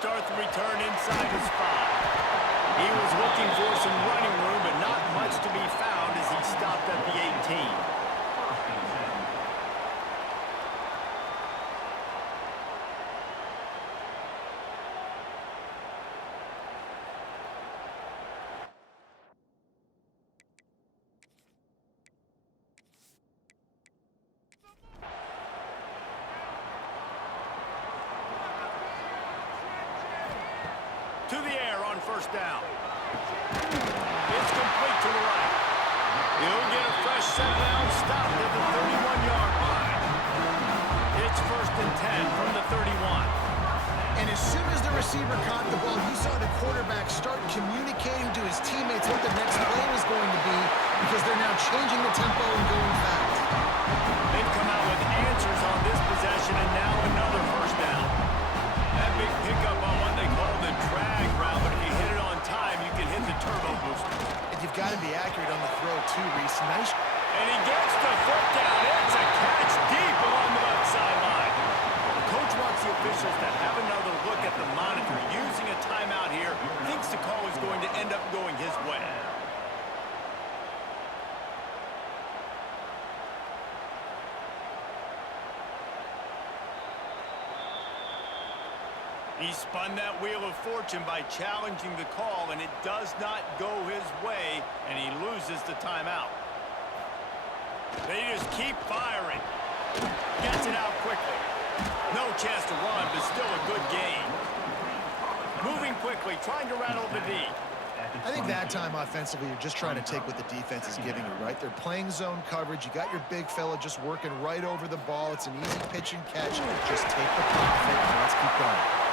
start the return inside his 5. He was looking for some running room, but not much to be found as he stopped at the 18. To the air on first down. It's complete to the right. He'll get a fresh set down, stopped at the 31-yard line. It's 1st and 10 from the 31. And as soon as the receiver caught the ball, you saw the quarterback start communicating to his teammates what the next play was going to be because they're now changing the tempo and going fast. They've come out with answers on this possession, and now another first down. That big pickup on what they call the drag route, but if you hit it on time, you can hit the turbo booster. And you've got to be accurate on the throw, too, Reese. Nice. And he gets the foot down. It's a catch deep along the left sideline. The coach wants the officials to have another look at the monitor. Using a timeout here, thinks the call is going to end up going his way. He spun that wheel of fortune by challenging the call, and it does not go his way, and he loses the timeout. They just keep firing. Gets it out quickly. No chance to run, but still a good gain. Moving quickly, trying to rattle the D. I think that time offensively, you're just trying to take what the defense is giving you, right? They're playing zone coverage. You got your big fella just working right over the ball. It's an easy pitch and catch. Just take the profit and let's keep going.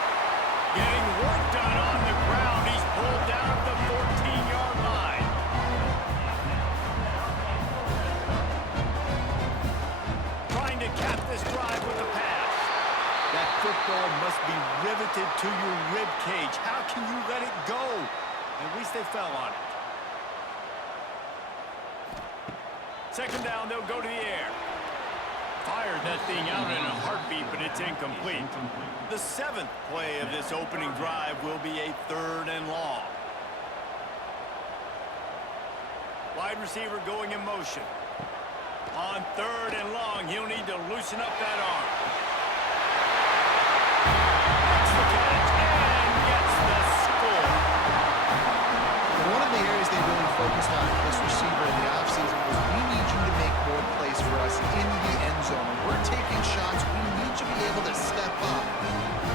Getting work done on the ground. He's pulled down at the 14-yard line. Trying to cap this drive with a pass. That football must be riveted to your rib cage. How can you let it go? At least they fell on it. Second down, they'll go to the air. Fired that thing out in a heartbeat, but it's incomplete. The 7th play of this opening drive will be a 3rd and long. Wide receiver going in motion. On 3rd and long, he'll need to loosen up that arm. Makes the catch and gets the score. One of the areas they really focused on this receiver in the offseason was we need you to make more plays for us in the end zone. When we're taking shots, we need you to be able to step up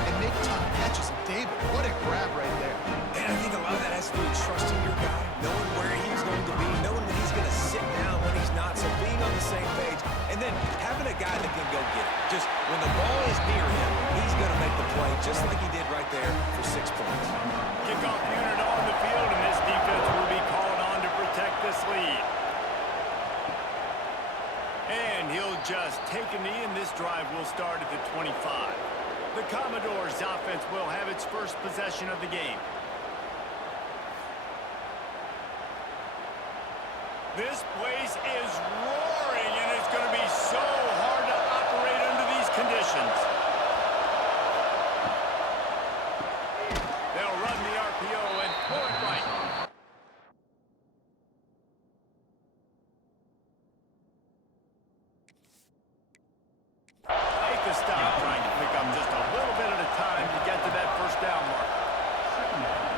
and make tough catches. And David, what a grab right there. And I think a lot of that has to do with trusting your guy, knowing where he's going to be, knowing when he's going to sit down, when he's not, so being on the same page, and then having a guy that can go get it. Just when the ball is near him, he's going to make the play, just like he did right there for 6 points. Kickoff unit on the field, and this defense will be called on to protect this lead. And he'll just take a knee, and this drive will start at the 25. The Commodores' offense will have its first possession of the game. This place is roaring, and it's going to be so hard to operate under these conditions. They'll run the RPO and throw it right. Make the stop, trying to pick up just a little bit at a time to get to that first down mark.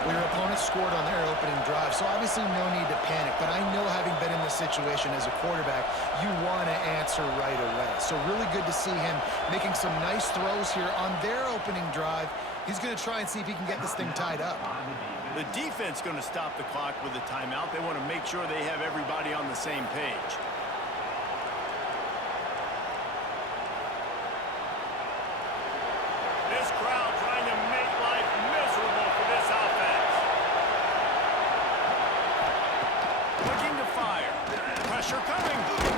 Well, your opponent scored on their opening drive, so obviously no need to panic. But I know, having been in this situation as a quarterback, you want to answer right away. So really good to see him making some nice throws here on their opening drive. He's going to try and see if he can get this thing tied up. The defense going to stop the clock with a timeout. They want to make sure they have everybody on the same page. This crowd trying to make life miserable for this offense. Looking to fire. Pressure coming. They're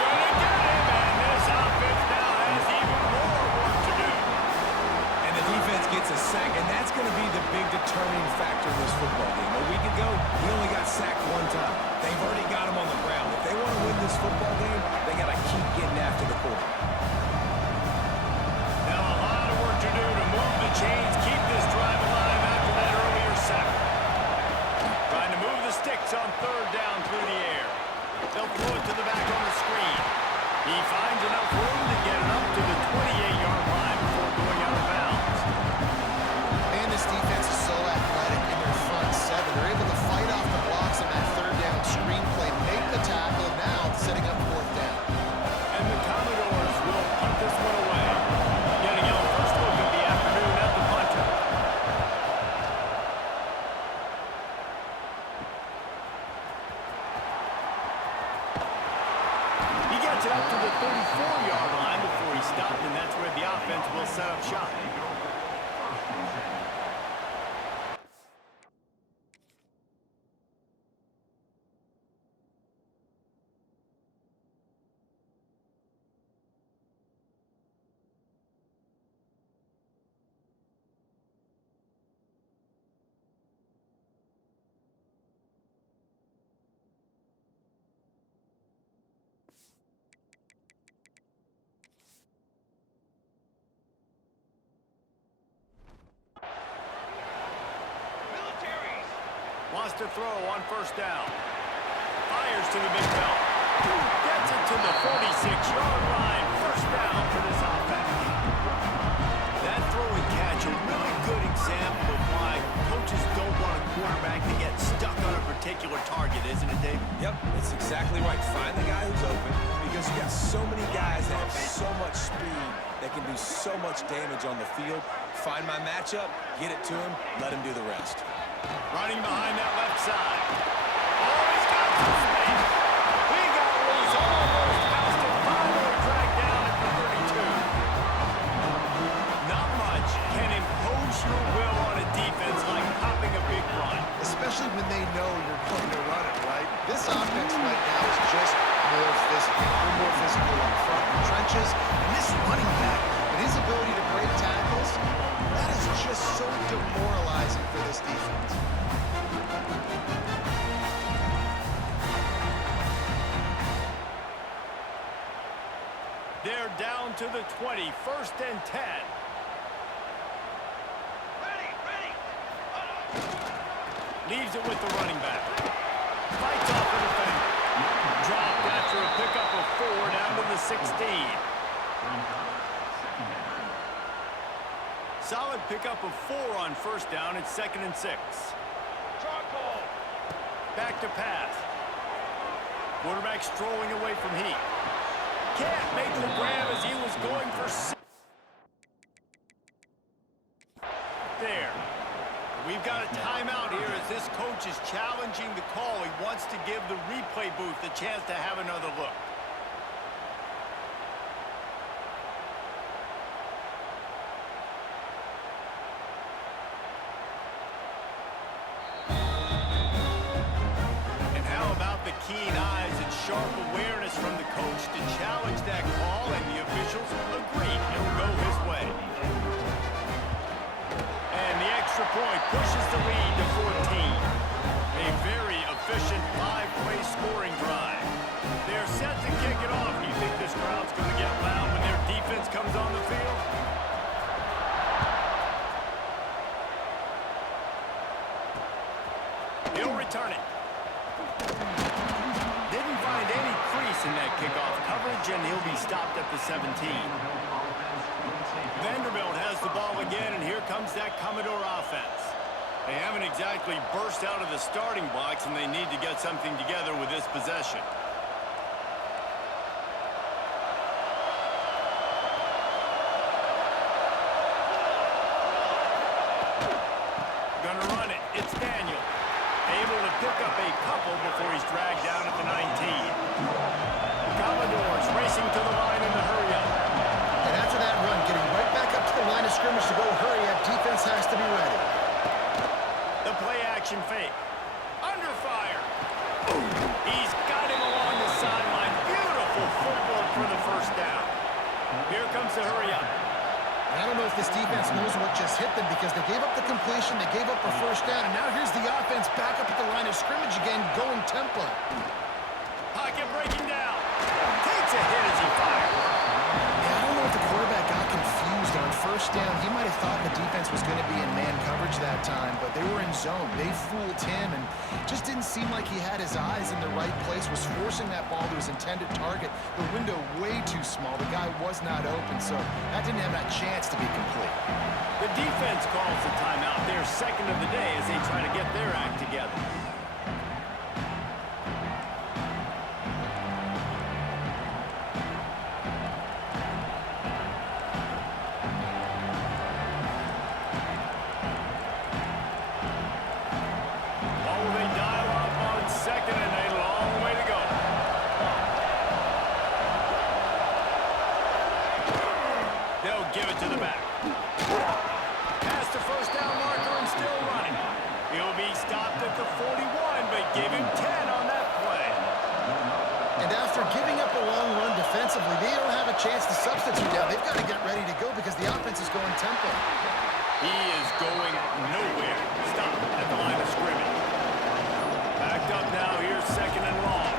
going to get him, and this offense now has even more work to do. And the defense gets a sack, and that's going to be the big determining factor in this football game. A week ago, he only got sacked 1 time. They've already got him on the ground. If they want to win this football game, they got to keep getting after the quarterback. Now a lot of work to do to Gets it up to the 34-yard line before he stopped, and that's where the offense will set up shop. Wants to throw on first down. Fires to the big belt. Gets it to the 46-yard line. First down for this offense. That throw and catch, a really good example of why coaches don't want a quarterback to get stuck on a particular target, isn't it, David? Yep, that's exactly right. Find the guy who's open because you got so many guys that have so much speed that can do so much damage on the field. Find my matchup, get it to him, let him do the rest. Running behind that left side. Oh, he's got some space. He got loose, almost bounced it, finally dragged down at the 32. Not much can impose your will on a defense like popping a big run. Especially when they know you're going to run it, right? This offense right now is just more physical. They're more physical up front in the trenches. And this running back, and his ability to break tackles, that is just so demoralizing for this defense. They're down to the 20, 1st and 10. Leaves it with the running back. Fights off the defender. Dropped after a pickup of 4 down to the 16. Solid pickup of 4 on first down. It's 2nd and 6. Back to pass. Quarterback strolling away from heat. Can't make the grab as he was going for 6. There. We've got a timeout here as this coach is challenging the call. He wants to give the replay booth the chance to have another look. And how about the keen eyes and sharp awareness from the coach to challenge that call, and the officials agree it will go his way. And the extra point pushes the lead to 14. A very efficient 5-play scoring drive. They're set to kick it off. Do you think this crowd's going to get loud when their defense comes on the field? He'll return it. Didn't find any crease in that kickoff coverage, and he'll be stopped at the 17. Vanderbilt has the ball again, and here comes that Commodore offense. They haven't exactly burst out of the starting blocks, and they need to get something together with this possession. Gonna run it. It's Daniel. Able to pick up a couple before he's dragged down at the 19. Commodores racing to the line in the hurry-up. And after that run, getting right back up to the line of scrimmage to go hurry up, defense has to be ready. The play-action fake. Under fire. He's got him along the sideline. Beautiful footwork for the first down. Here comes the hurry-up. I don't know if this defense knows what just hit them because they gave up the completion, they gave up a first down, and now here's the offense back up at the line of scrimmage again, going tempo. Pocket breaking down. Takes a hit as he fires. I don't know if the quarterback got confused on first down. He might have thought the defense was going to be in man coverage that time, but they were in zone. They fooled him, and just didn't seem like he had his eyes in the right place, was forcing that ball to his intended target. The window way too small. The guy was not open, so that didn't have that chance to be complete. The defense calls the timeout. Their second of the day as they try to get their act together. substitute down. They've got to get ready to go because the offense is going tempo. He is going nowhere. Stop at the line of scrimmage. Backed up now. Here's second and long.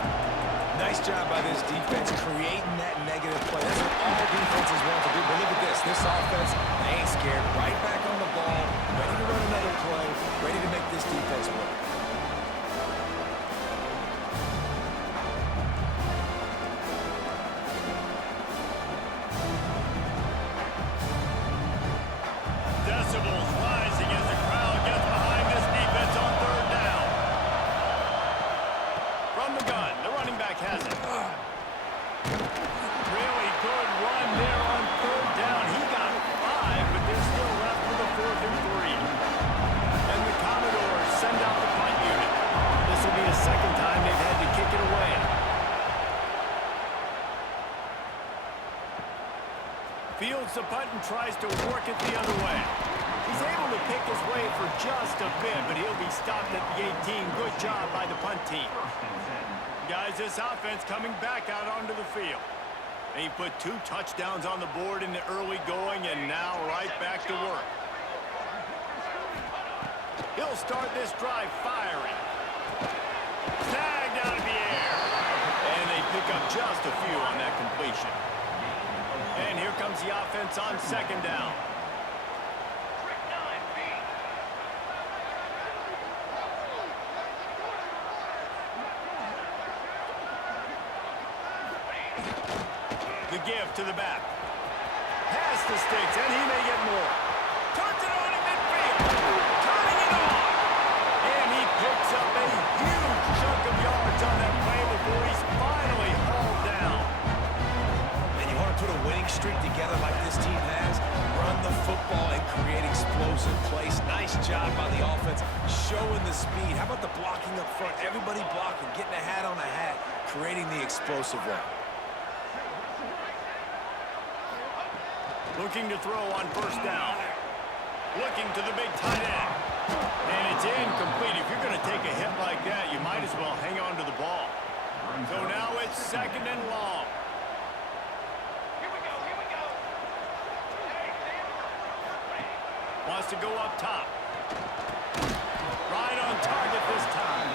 Nice job by this defense creating that negative play. That's what all defenses want to do. But look at this. This offense, they ain't scared. Right back on the ball, ready to run another play, ready to make this defense work. Decibels rising as the crowd gets behind this defense on third down. From the gun, the running back has it. Really good run there on third down. He got 5, but they're still left with a 4th and 3. And the Commodores send out the punt unit. This will be the second time they've had to kick it away. Fields the punt and tries to work it the other way. He's able to pick his way for just a bit, but he'll be stopped at the 18. Good job by the punt team. Guys, this offense coming back out onto the field. He put 2 touchdowns on the board in the early going, and now right back to work. He'll start this drive firing. Snagged out of the air. And they pick up just a few on that completion. And here comes the offense on second down. The give to the back. Pass the sticks, and he may get more. Turns it on in midfield. Turning it on. And he picks up a huge chunk of yards on that play before he's finally hauled down. And you want to put a winning streak together like this team has? Run the football and create explosive plays. Nice job by the offense, showing the speed. How about the blocking up front? Everybody blocking, getting a hat on a hat, creating the explosive run. Looking to throw on first down. Looking to the big tight end. And it's incomplete. If you're going to take a hit like that, you might as well hang on to the ball. So now it's second and long. Wants to go up top. Right on target this time.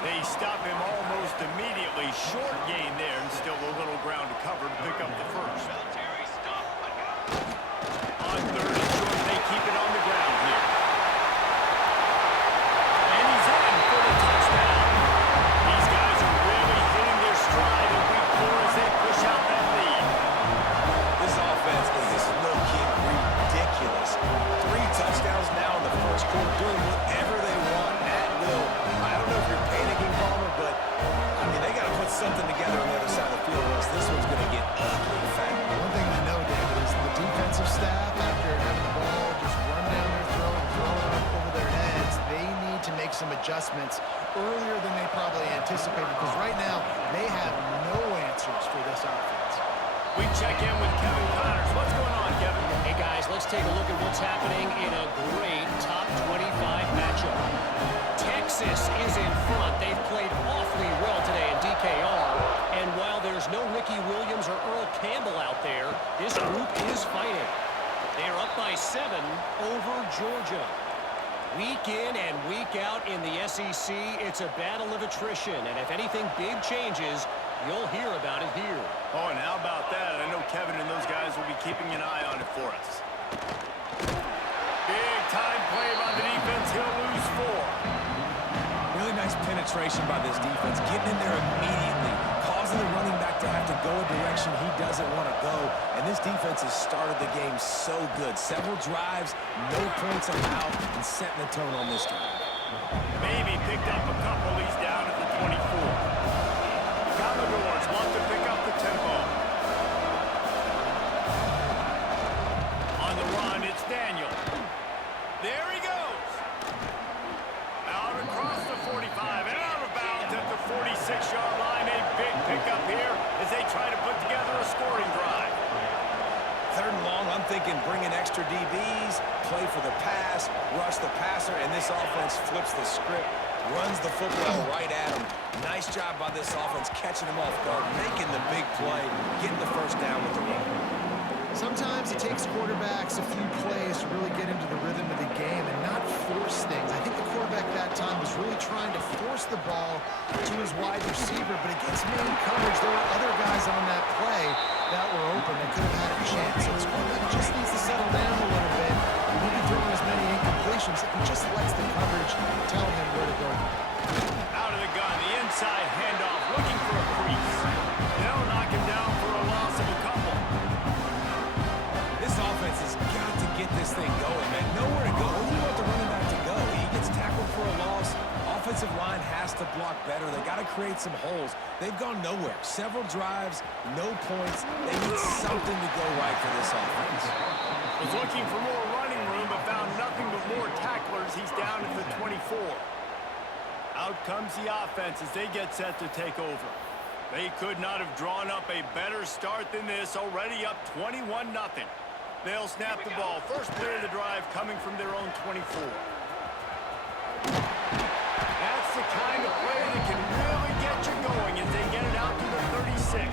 They stop him almost immediately. Short gain there, and still a little ground to cover to pick up the first. On third and short, they keep it on the ground here. And he's in for the touchdown. These guys are really hitting their stride in week 4 as they push out that lead. This offense is just low-key ridiculous. 3 touchdowns now in the first quarter, doing whatever they want at will. I don't know if you're panicking, Palmer, but I mean, they got to put something together on the other side of the field, or else this one's going to get ugly fast. One thing I know, David, is the defensive staff, after having the ball just run down their throat and throw it up over their heads, they need to make some adjustments earlier than they probably anticipated, because right now they have no answers for this offense. We check in with Kevin Connors. What's going on, Kevin? Hey, guys, let's take a look at what's happening in a great top 25 matchup. Texas is in front. They've played awfully well today in DKR. And while there's no Ricky Williams or Earl Campbell out there, this group is fighting. They are up by 7 over Georgia. Week in and week out in the SEC, it's a battle of attrition. And if anything big changes, you'll hear about it here. Oh, and how about that? I know Kevin and those guys will be keeping an eye on it for us. Big time play by the defense. He'll lose 4. Really nice penetration by this defense, getting in there immediately, causing the running back to have to go a direction he doesn't want to go. And this defense has started the game so good. Several drives, no points allowed, and setting the tone on this drive. Maybe picked up a couple. He's down at the 24. Commodores want to pick up the tempo. On the run, it's Daniel. There he goes. Out across the 45 and out of bounds at the 46-yard line. A big pickup here as they try to put together a scoring drive. Third and long, I'm thinking bring in extra DBs, play for the pass, rush the passer, and this offense flips the script, runs the football right at him. Nice job by this offense catching him off guard, making the big play, getting the first down with the run. Sometimes it takes quarterbacks a few plays to really get into the rhythm of the game and not force things. I think the quarterback that time was really trying to force the ball to his wide receiver, but against man coverage, there were other guys on that play that were open that could have had a chance. So his quarterback just needs to settle down a little bit. He won't be throwing as many incompletions. He just lets the coverage tell him where to go. Out of the gun, the inside handoff, looking for a crease. They'll knock him down for a loss of a couple. This offense has got to get this thing going, man. Nowhere to go. Where do you want the running back to go? He gets tackled for a loss. Offensive line has to block better. They got to create some holes. They've gone nowhere. Several drives, no points. They need something to go right for this offense. Was looking for more running room, but found nothing but more tacklers. He's down at the 24. Out comes the offense as they get set to take over. They could not have drawn up a better start than this, already up 21-0. They'll snap the ball. First play of the drive coming from their own 24. That's the kind of play that can really get you going as they get it out to the 36.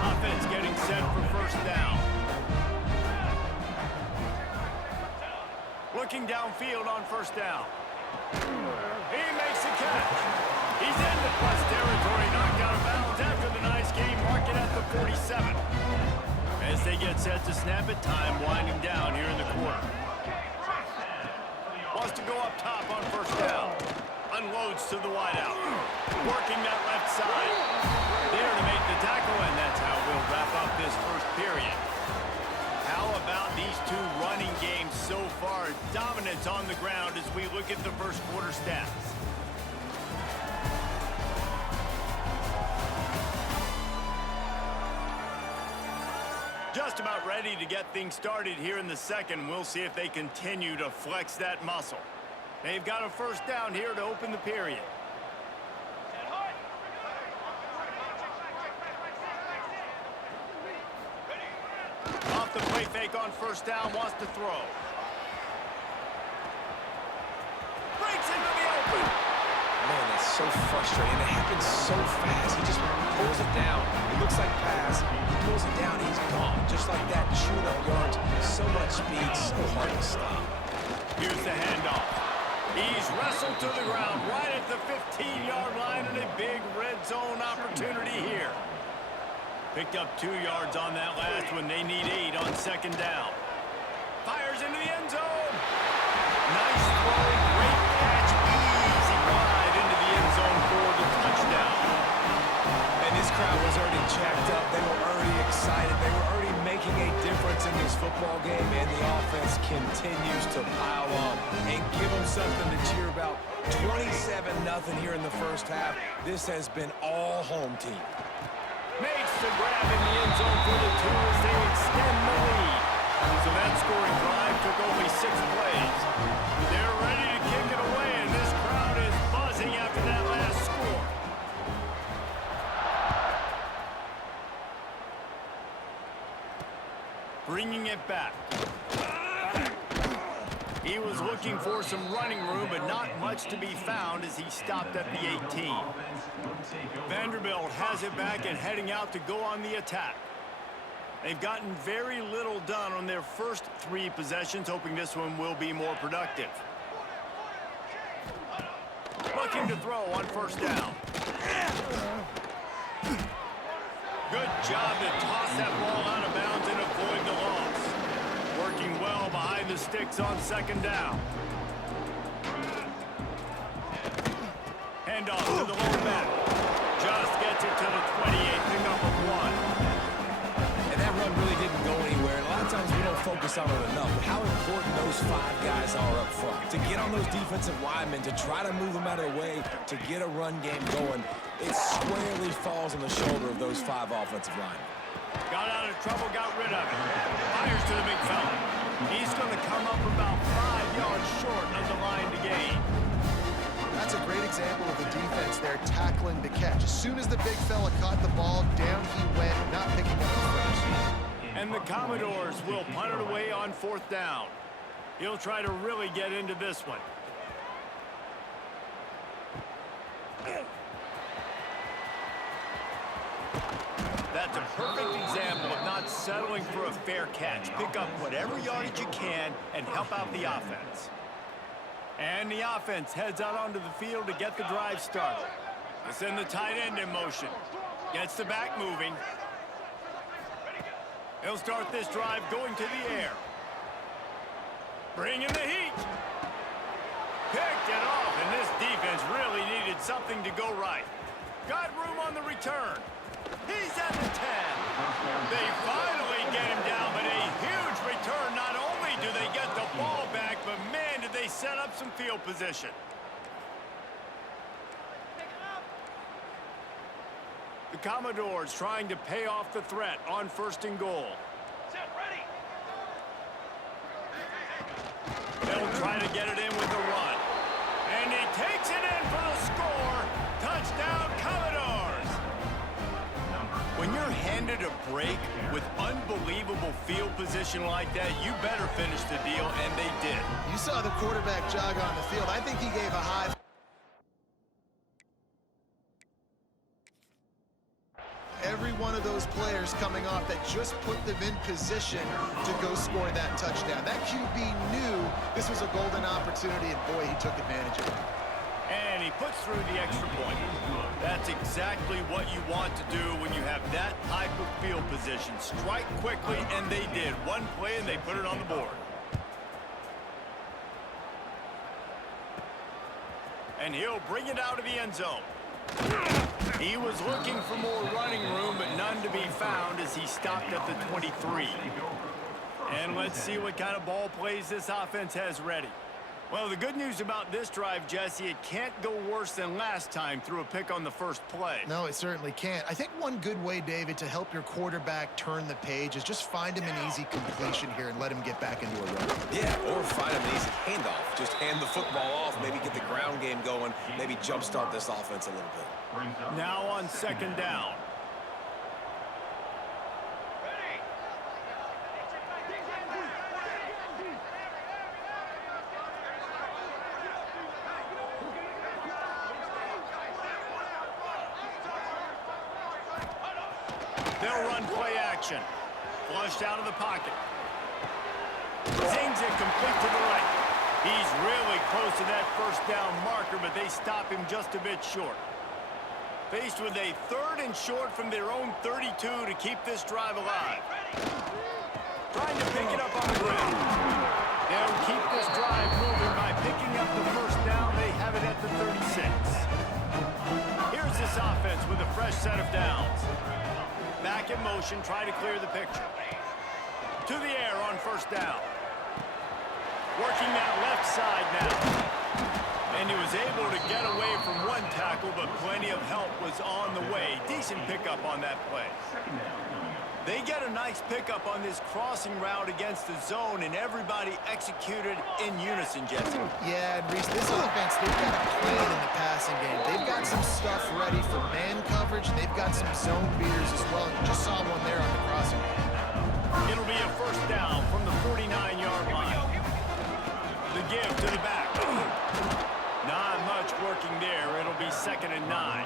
Offense getting set for first down. Looking downfield on first down. He makes the catch. He's into plus territory, knocked out of bounds after the nice game, marking at the 47. As they get set to snap it, time winding down here in the quarter. Wants to go up top on first down. Unloads to the wideout. Working that left side. There to make the tackle, and that's how we'll wrap up this first period. How about these two running games so far? Dominance on the ground as we look at the first quarter stats. Just about ready to get things started here in the second. We'll see if they continue to flex that muscle. They've got a first down here to open the period. Off the play fake on first down, wants to throw. Breaks into the open. Man, that's so frustrating. It happens so fast. He just pulls it down. It looks like pass. He pulls it down, he's gone. Just like that, chewing up yards. So much speed, so hard to stop. Here's the handoff. He's wrestled to the ground right at the 15-yard line, and a big red zone opportunity here. Picked up 2 yards on that last one. They need 8 on second down. Fires into the end zone. Nice throw, great catch, easy ride into the end zone for the touchdown. And this crowd was already jacked up. They were already excited. They were already making a difference in this football game, and the offense continues to pile on and give them something to cheer about. 27-0 here in the first half. This has been all home team. Makes the grab in the end zone for the 2 as they extend the lead. So that scoring drive took only 6 plays. They're ready to kick it away, and this crowd is buzzing after that last score. Bringing it back. He was looking for some running room, but not much to be found as he stopped at the 18. Vanderbilt has it back and heading out to go on the attack. They've gotten very little done on their first 3 possessions, hoping this one will be more productive. Looking to throw on first down. Good job to toss that ball out of bounds and avoid the loss. Working well behind the sticks on second down. Handoff to the low back. Just gets it to the 28, pickup of 1. And that run really didn't go anywhere. And a lot of times we don't focus on it enough. But how important those 5 guys are up front. To get on those defensive linemen, to try to move them out of the way, to get a run game going, it squarely falls on the shoulder of those 5 offensive linemen. Got out of trouble, got rid of it. Fires to the big fella. He's going to come up about 5 yards short of the line to gain. That's a great example of the defense there tackling the catch. As soon as the big fella caught the ball, down he went, not picking up the first. And the Commodores will punt it away on fourth down. He'll try to really get into this one. That's a perfect example of not settling for a fair catch. Pick up whatever yardage you can and help out the offense. And the offense heads out onto the field to get the drive started. They send the tight end in motion. Gets the back moving. He'll start this drive going to the air. Bring in the heat. Picked it off, and this defense really needed something to go right. Got room on the return. He's at the 10. They finally get him down, but a huge return. Not only do they get the ball back, but man, did they set up some field position. The Commodores trying to pay off the threat on 1st and goal. Set, ready. They'll try to get it in with a run. And he takes it in for the score. Touchdown, Commodores. When you're handed a break with unbelievable field position like that, you better finish the deal, and they did. You saw the quarterback jog on the field. I think he gave a high. Every one of those players coming off that just put them in position to go score that touchdown. That QB knew this was a golden opportunity, and boy, he took advantage of it. And he puts through the extra point. That's exactly what you want to do when you have that type of field position. Strike quickly, and they did. One play, and they put it on the board. And he'll bring it out of the end zone. He was looking for more running room, but none to be found as he stopped at the 23. And let's see what kind of ball plays this offense has ready. Well, the good news about this drive, Jesse, it can't go worse than last time through a pick on the first play. No, it certainly can't. I think one good way, David, to help your quarterback turn the page is just find him an easy completion here and let him get back into a run. Yeah, or find him an easy handoff. Just hand the football off, maybe get the ground game going, maybe jumpstart this offense a little bit. Now on 2nd down. They'll run play action. Flushed out of the pocket. Zings it complete to the right. He's really close to that 1st down marker, but they stop him just a bit short. Faced with a 3rd and short from their own 32 to keep this drive alive. Trying to pick it up on the ground. They'll keep this drive moving by picking up the 1st down. They have it at the 36. Here's this offense with a fresh set of downs. Back in motion, try to clear the picture. To the air on 1st down. Working that left side now. And he was able to get away from one tackle, but plenty of help was on the way. Decent pickup on that play. They get a nice pickup on this crossing route against the zone, and everybody executed in unison, Jesse. Yeah, and Reese, this offense, they've got a plan in the passing game. They've got some stuff ready for man coverage. They've got some zone beaters as well. You just saw one there on the crossing. It'll be a 1st down from the 49-yard line. The give to the back. Not much working there. It'll be 2nd and 9.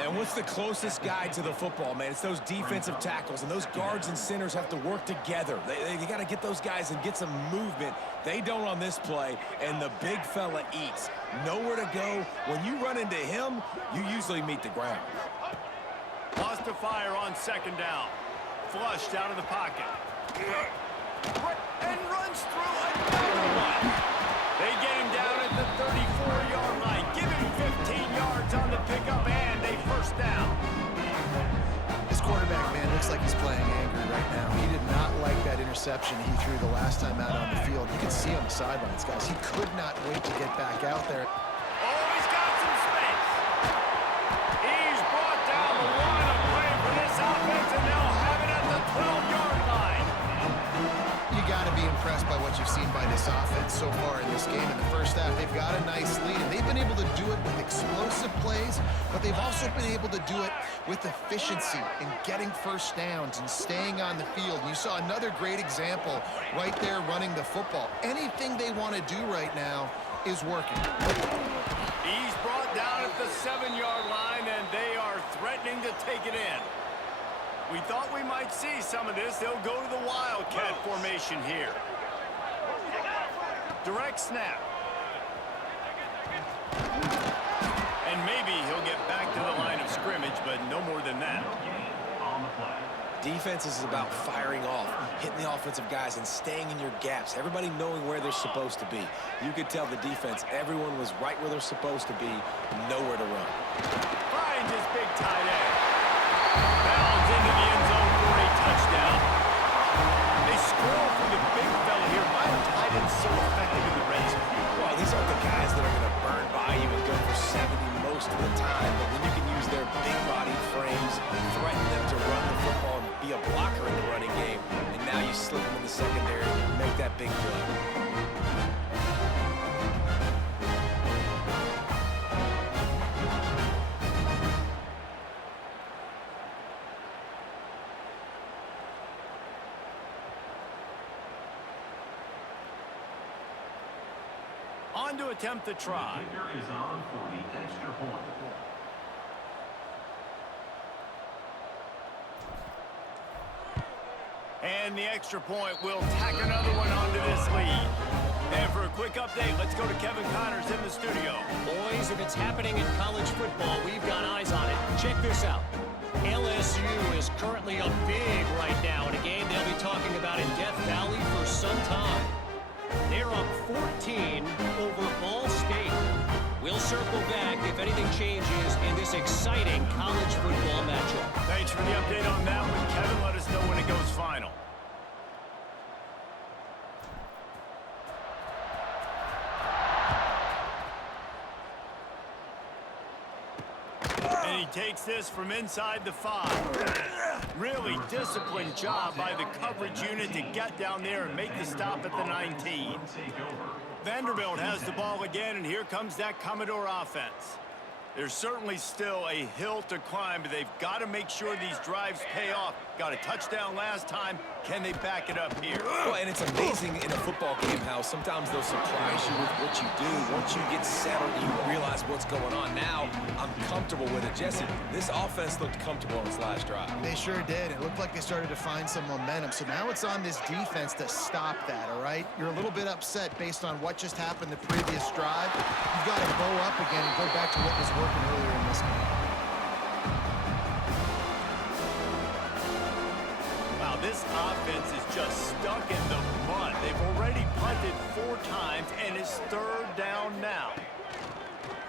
And what's the closest guy to the football, man? It's those defensive tackles, and those guards and centers have to work together. They got to get those guys and get some movement. They don't on this play, and the big fella eats. Nowhere to go. When you run into him, you usually meet the ground. Lost to fire on 2nd down. Flushed out of the pocket. And runs through another one. They get him down at the 34-yard line. Give him 15 yards on the pickup and a 1st down. This quarterback, man, looks like he's playing angry right now. He did not like that interception he threw the last time out on the field. You can see on the sidelines, guys. He could not wait to get back out there. Oh, he's got some space. He's brought down the line of play for this offense, and they'll have it at the 12-yard line. You got to be impressed by what you've seen by this offense so far in this game. In the first half, they've got a nice lead, and they've been able to do it with explosive plays, but they've also been able to do it with efficiency in getting 1st downs and staying on the field. And you saw another great example right there running the football. Anything they want to do right now is working. He's brought down at the 7-yard line, and they are threatening to take it in. We thought we might see some of this. They'll go to the Wildcat formation here. Direct snap. And maybe he'll get back to the line of scrimmage, but no more than that. Defense is about firing off, hitting the offensive guys, and staying in your gaps. Everybody knowing where they're supposed to be. You could tell the defense, everyone was right where they're supposed to be, nowhere to run. Finds his big tight end. Bounds into the end zone for a touchdown. They score for the big fella here. Why are tight ends so effective in the red zone? Well, these aren't the guys that are going to burn by you and go for 70 most of the time, but when you can use their big body frames, threaten them to run the football and be a blocker in the running game, and now you slip them in the secondary and make that big play. On to attempt the try. Is on for the extra point. And the extra point will tack another one onto this lead. And for a quick update, let's go to Kevin Connors in the studio. Boys, if it's happening in college football, we've got eyes on it. Check this out. LSU is currently up big right now in a game they'll be talking about in Death Valley for some time. They're up 14 over Ball State. We'll circle back if anything changes in this exciting college football matchup. Thanks for the update on that one, Kevin. Let us know when it goes final. And he takes this from inside the 5. Really disciplined job by the coverage unit to get down there and make the stop at the 19. Vanderbilt has the ball again, and here comes that Commodore offense. There's certainly still a hill to climb, but they've got to make sure these drives pay off. Got a touchdown last time. Can they back it up here? Well, and it's amazing in a football game how sometimes they'll surprise you with what you do. Once you get settled, you realize what's going on. Now, I'm comfortable with it. Jesse, this offense looked comfortable on its last drive. They sure did. It looked like they started to find some momentum. So now it's on this defense to stop that, all right? You're a little bit upset based on what just happened the previous drive. You've got to bow up again and go back to what was working earlier in this game. Wow, this offense is just stuck in the mud. They've already punted 4 times, and it's 3rd down now.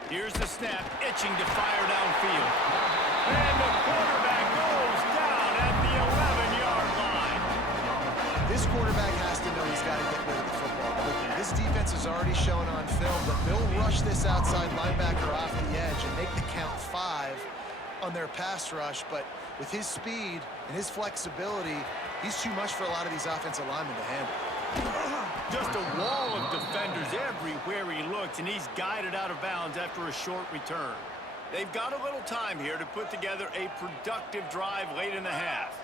Here's the snap, itching to fire downfield. And the quarterback goes down at the 11-yard line. This quarterback has to know he's got to get rid of the football quickly. This defense has already shown on film that they'll rush this outside linebacker off the edge and make the count 5 on their pass rush, but with his speed and his flexibility, he's too much for a lot of these offensive linemen to handle. Just a wall of defenders everywhere he looks, and he's guided out of bounds after a short return. They've got a little time here to put together a productive drive late in the half.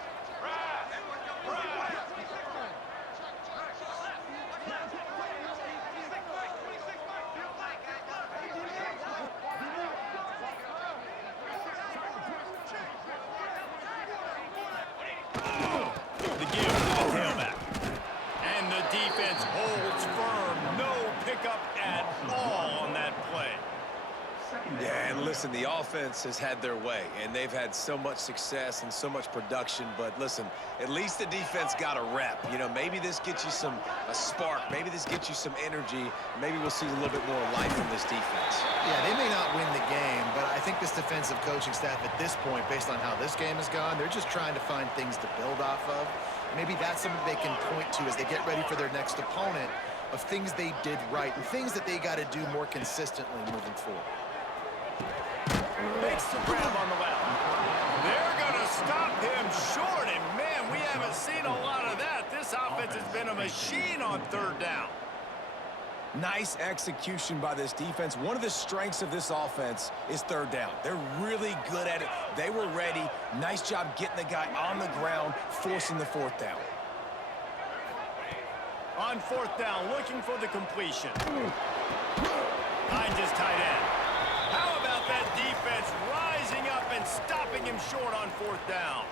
The give to the tailback. And the defense holds firm. No pickup at all on that play. Yeah, and listen, the offense has had their way, and they've had so much success and so much production, but listen, at least the defense got a rep. You know, maybe this gets you a spark. Maybe this gets you some energy. Maybe we'll see a little bit more life from this defense. Yeah, they may not win the game, but I think this defensive coaching staff at this point, based on how this game has gone, they're just trying to find things to build off of. Maybe that's something they can point to as they get ready for their next opponent of things they did right and things that they got to do more consistently moving forward. Makes the grab on the left. They're going to stop him short, and man, we haven't seen a lot of that. This offense has been a machine on 3rd down. Nice execution by this defense. One of the strengths of this offense is 3rd down. They're really good at it. They were ready. Nice job getting the guy on the ground, forcing the 4th down. On 4th down, looking for the completion. Finds his tight end. How about that defense rising up and stopping him short on 4th down?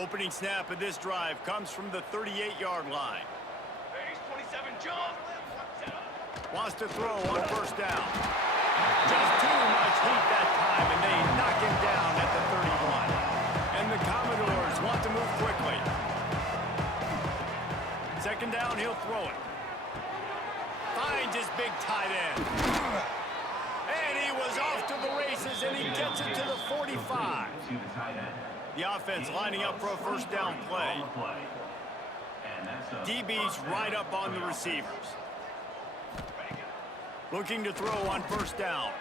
Opening snap of this drive comes from the 38-yard line. Base 27, John. Wants to throw on first down. Just too much heat that time, and they knock him down at the 31. And the Commodores want to move quickly. Second down, he'll throw it. Finds his big tight end. And he was off to the races, and he gets it to the 45. The offense lining up for a first down play. DB's right up on the receivers. Looking to throw on first down.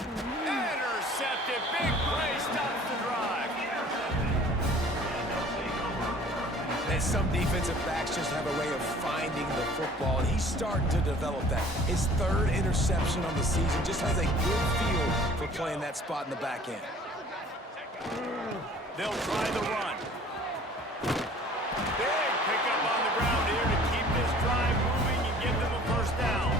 Intercepted. Big play stops the drive. And some defensive backs just have a way of finding the football, and he's starting to develop that. His third interception on the season, just has a good feel for playing that spot in the back end. They'll try the run. Big pickup on the ground here to keep this drive moving and give them a first down.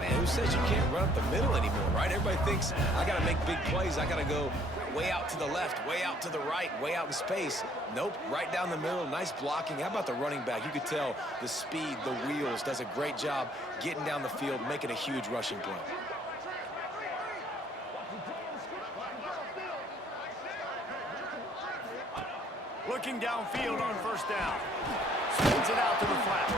Man, who says you can't run up the middle anymore, right? Everybody thinks, I got to make big plays. I got to go way out to the left, way out to the right, way out in space. Nope, right down the middle, nice blocking. How about the running back? You could tell the speed, the wheels, does a great job getting down the field, making a huge rushing play. Looking downfield on first down. Spins it out to the flat.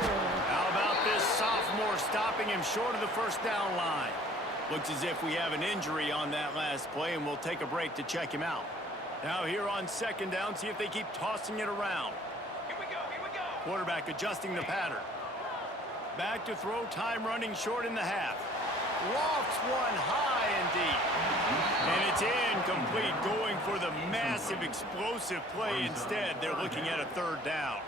How about this sophomore stopping him short of the first down line? Looks as if we have an injury on that last play, and we'll take a break to check him out. Now here on second down, see if they keep tossing it around. Here we go, here we go. Quarterback adjusting the pattern. Back to throw, time running short in the half. Lofts one high and deep. And it's incomplete, going for the massive explosive play instead. They're looking at a third down.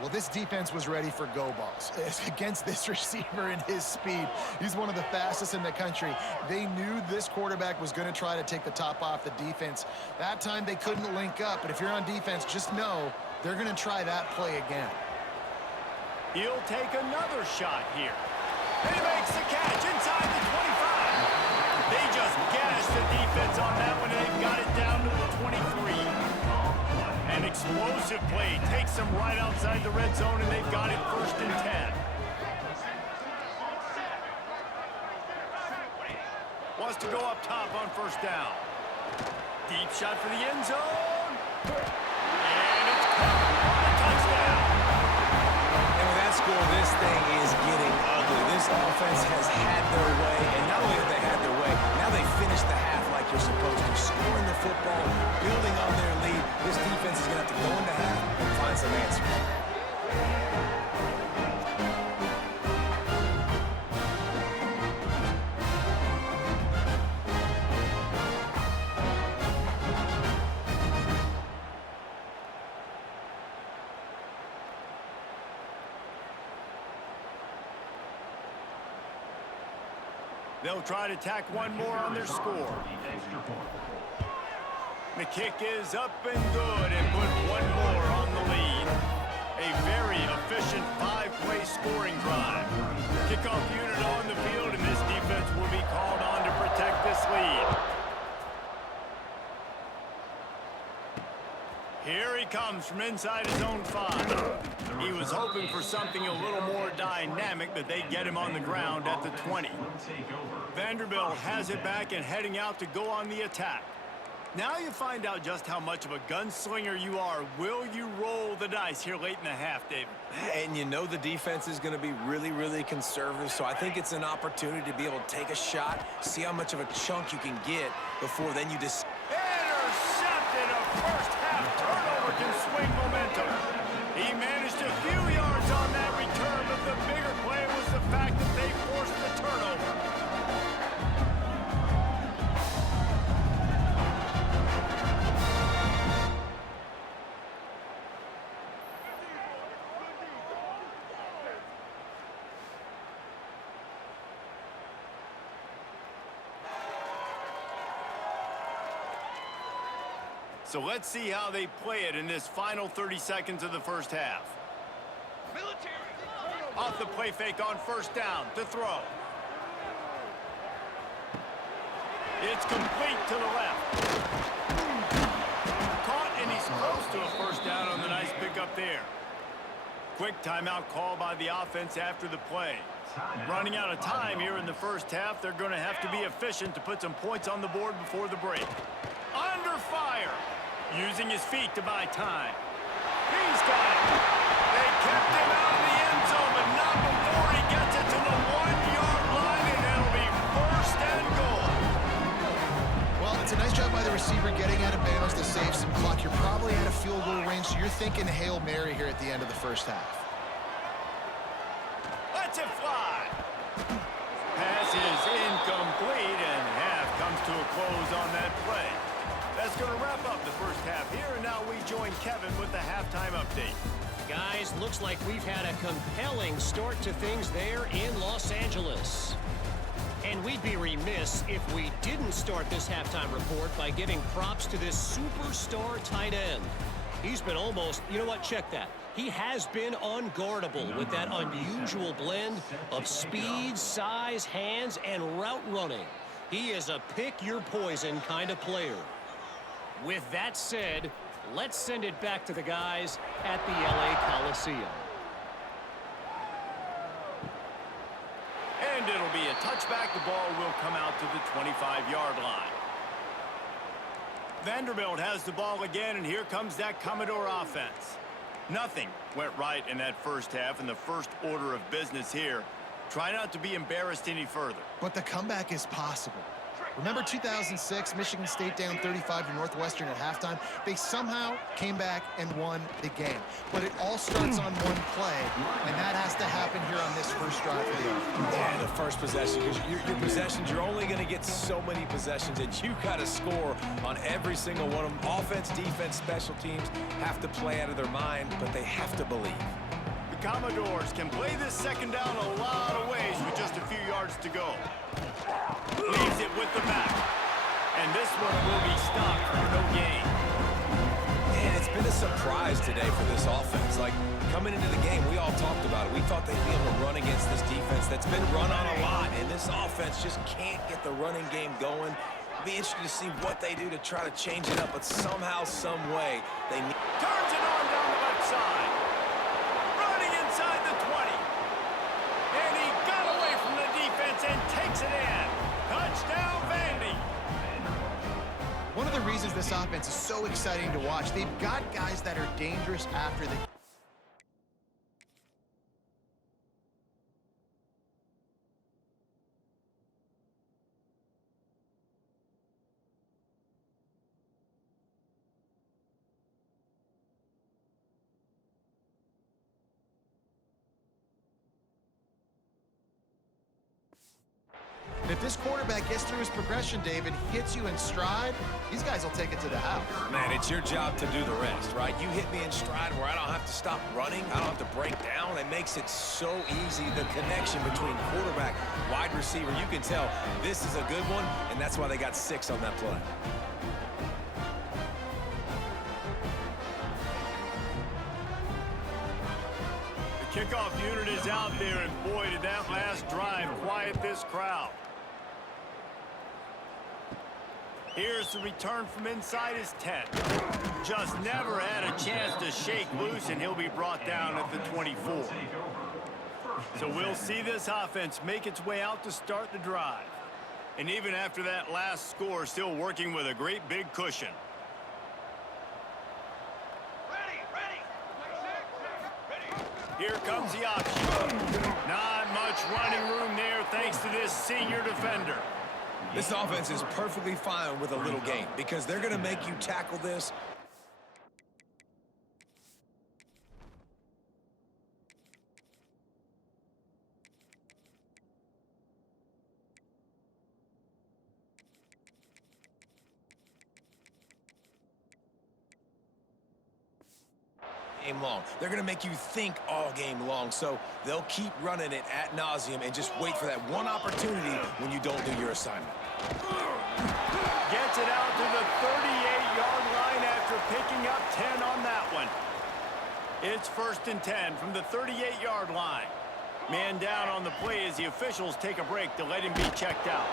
Well, this defense was ready for go balls. Against this receiver and his speed, he's one of the fastest in the country. They knew this quarterback was going to try to take the top off the defense. That time they couldn't link up, but if you're on defense, just know they're going to try that play again. He'll take another shot here. And he makes the catch inside the 25. They just gashed the defense on that one, and they've got it down to the 23. An explosive play takes them right outside the red zone, and they've got it first and 10. Wants to go up top on first down. Deep shot for the end zone. And it's caught on a touchdown. And with that score, this thing is getting ugly. This offense has had their way, and not only have they had their way, now they finish the half like you're supposed to. Scoring the football, building on their lead. This defense is going to have to go into half and find some answers. They'll try to tack one more on their score. The kick is up and good, and put one more on the lead. A very efficient five-play scoring drive. Kickoff unit on the field, and this defense will be called on to protect this lead. Here he comes from inside his own 5. He was hoping for something a little more dynamic, but they get him on the ground at the 20. Vanderbilt has it back and heading out to go on the attack. Now you find out just how much of a gunslinger you are. Will you roll the dice here late in the half, David? And you know the defense is going to be really, really conservative, so I think it's an opportunity to be able to take a shot, see how much of a chunk you can get before then you just... Intercepted. A first half turnover can swing momentum. He managed a few yards on that return, but the bigger play was the fact that they forced the turnover. So let's see how they play it in this final 30 seconds of the first half. Military. Off the play fake on first down to throw. It's complete to the left. Caught, and he's to a first down on the nice pickup there. Quick timeout call by the offense after the play. Running out of time here in the first half. They're going to have to be efficient to put some points on the board before the break. Under fire. Using his feet to buy time. He's got it. They kept him out of the end zone, but not before he gets it to the 1-yard line, and it'll be first and goal. Well, it's a nice job by the receiver getting out of bounds to save some clock. You're probably out of field goal range, so you're thinking Hail Mary here at the end of the first half. Lets it fly. Pass is incomplete, and half comes to a close on that play. That's going to wrap up the first half here, and now we join Kevin with the halftime update. Guys, looks like we've had a compelling start to things there in Los Angeles. And we'd be remiss if we didn't start this halftime report by giving props to this superstar tight end. He's been almost, you know what, check that. He has been unguardable with that unusual blend of speed, size, hands, and route running. He is a pick-your-poison kind of player. With that said, let's send it back to the guys at the LA Coliseum. And it'll be a touchback. The ball will come out to the 25-yard line. Vanderbilt has the ball again, and here comes that Commodore offense. Nothing went right in that first half, and the first order of business here. Try not to be embarrassed any further. But the comeback is possible. Remember 2006, Michigan State down 35 to Northwestern at halftime? They somehow came back and won the game. But it all starts on one play, and that has to happen here on this first drive for the offense. Yeah, the first possession, because your possessions, you're only going to get so many possessions, and you got to score on every single one of them. Offense, defense, special teams have to play out of their mind, but they have to believe. The Commodores can play this second down a lot of ways with just a few yards to go. Leaves it with the back. And this one will be stopped for no gain. And it's been a surprise today for this offense. Like, coming into the game, we all talked about it. We thought they'd be able to run against this defense that's been run on a lot. And this offense just can't get the running game going. It'll be interesting to see what they do to try to change it up. But somehow, some way, they need... Turns it on down the left side. Running inside the 20. And he got away from the defense and takes it in. Touchdown, Vandy. One of the reasons this offense is so exciting to watch, they've got guys that are dangerous after the... If this quarterback gets through his progression, David, hits you in stride, these guys will take it to the house. Man, it's your job to do the rest, right? You hit me in stride where I don't have to stop running. I don't have to break down. It makes it so easy, the connection between quarterback, wide receiver. You can tell this is a good one, and that's why they got 6 on that play. The kickoff unit is out there, and boy, did that last drive quiet this crowd. Here's the return from inside his 10. Just never had a chance to shake loose, and he'll be brought down at the 24. So we'll see this offense make its way out to start the drive. And even after that last score, still working with a great big cushion. Here comes the option. Not much running room there thanks to this senior defender. This offense is perfectly fine with a little game because they're going to make you tackle this. Game long. They're going to make you think all game long, so they'll keep running it ad nauseum and just wait for that one opportunity when you don't do your assignment. Gets it out to the 38-yard line after picking up 10 on that one. It's 1st and 10 from the 38-yard line. Man down on the play as the officials take a break to let him be checked out.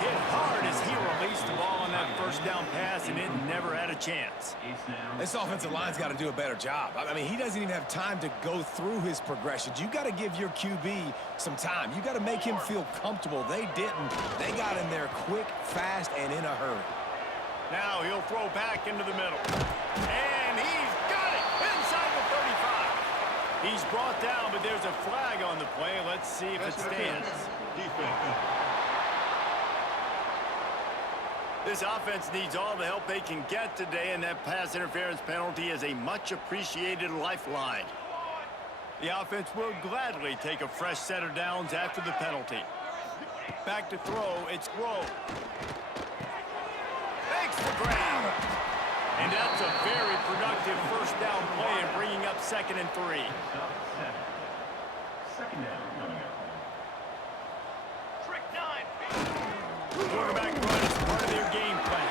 Hit hard as he released the ball on that first down pass, and it never had a chance. This offensive line's got to do a better job. I mean, he doesn't even have time to go through his progressions. You got to give your QB some time. You got to make him feel comfortable. They didn't. They got in there quick, fast, and in a hurry. Now he'll throw back into the middle. And he's got it inside the 35. He's brought down, but there's a flag on the play. Let's see if it stands. This offense needs all the help they can get today, and that pass interference penalty is a much-appreciated lifeline. The offense will gladly take a fresh set of downs after the penalty. Back to throw. It's Grove. Makes the grab. And that's a very productive first down play and bringing up 2nd and 3. Second down coming up. Trick 9. Quarterback run is part of their game plan.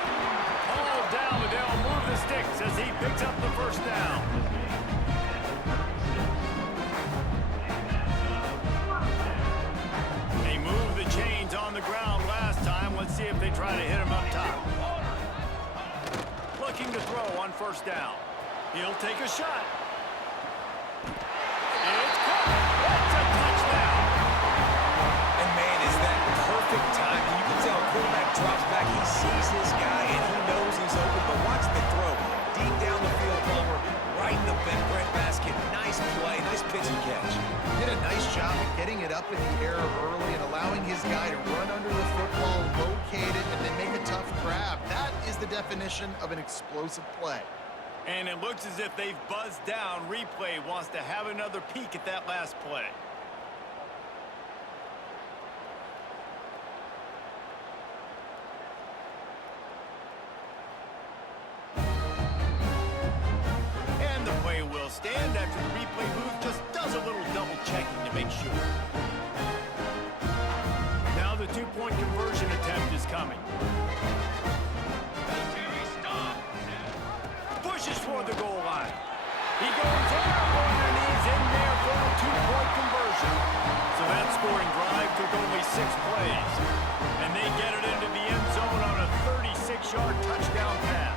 All down, and they'll move the sticks as he picks up the first down. They moved the chains on the ground last time. Let's see if they try to hit him up top. Looking to throw on first down. He'll take a shot. It's caught. It's a touchdown. And, man, is that perfect time. You can tell quarterback drops back. He sees his guy, and he knows he's open. But watch the throw. Deep down the field, Palmer, right in the bread basket. Nice play. Nice pitch and catch. Did a nice job of getting it up in the air early and allowing his guy to run under the football, locate it, and then make a tough grab. That is the definition of an explosive play. And it looks as if they've buzzed down. Replay wants to have another peek at that last play. And the play will stand after the replay booth just does a little double checking to make sure. Now the two-point conversion attempt is coming. Pushes toward the goal line. He goes airborne and he's in there for a two-point conversion. So that scoring drive took only 6 plays. And they get it into the end zone on a 36-yard touchdown pass.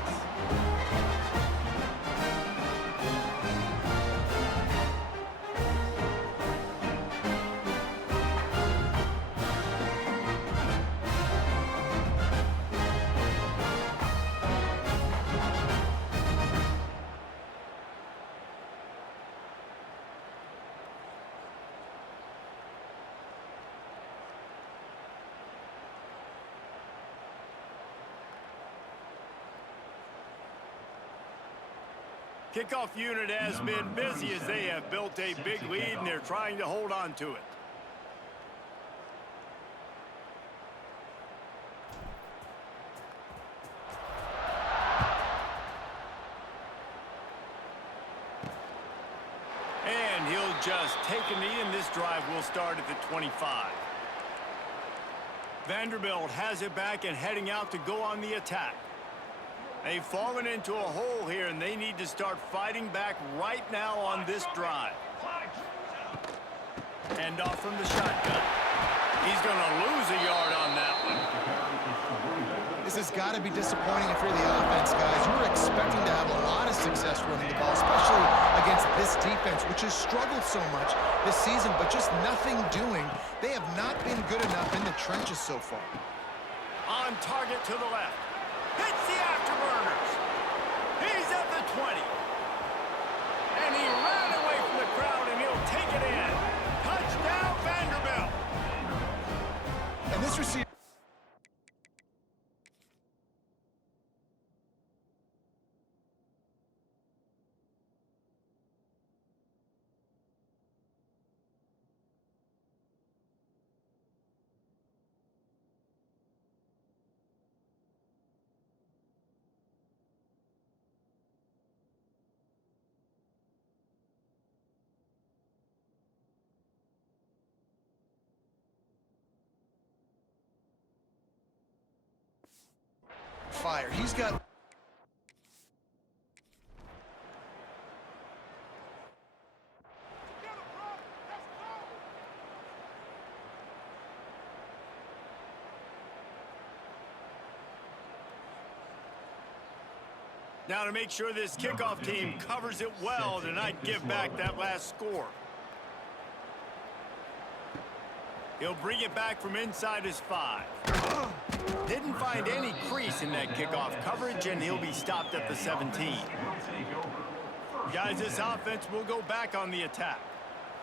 Kickoff unit has been busy as they have built a big lead and they're trying to hold on to it. And he'll just take a knee, and this drive will start at the 25. Vanderbilt has it back and heading out to go on the attack. They've fallen into a hole here, and they need to start fighting back right now on this drive. Hand off from the shotgun. He's going to lose a yard on that one. This has got to be disappointing if you're the offense, guys. You were expecting to have a lot of success running the ball, especially against this defense, which has struggled so much this season, but just nothing doing. They have not been good enough in the trenches so far. On target to the left. Hits the afterburners. He's at the 20. And he ran away from the crowd, and he'll take it in. Touchdown, Vanderbilt. And this receiver... fire. He's got... Now to make sure this kickoff team covers it well to not give back that last score. He'll bring it back from inside his 5. Didn't find any crease in that kickoff coverage, and he'll be stopped at the 17. Guys, this offense will go back on the attack.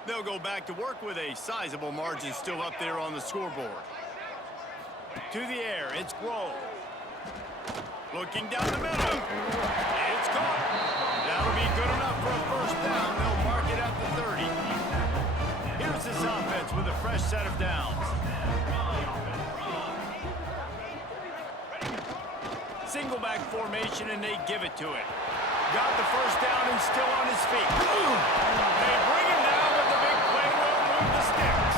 They'll go back to work with a sizable margin still up there on the scoreboard. To the air, it's Grove. Looking down the middle. It's caught. That'll be good enough for a first down. They'll mark it at the 30. Here's this offense with a fresh set of downs. Single back formation, and they give it to it. Got the first down and still on his feet. They bring him down with the big play. Will move the sticks.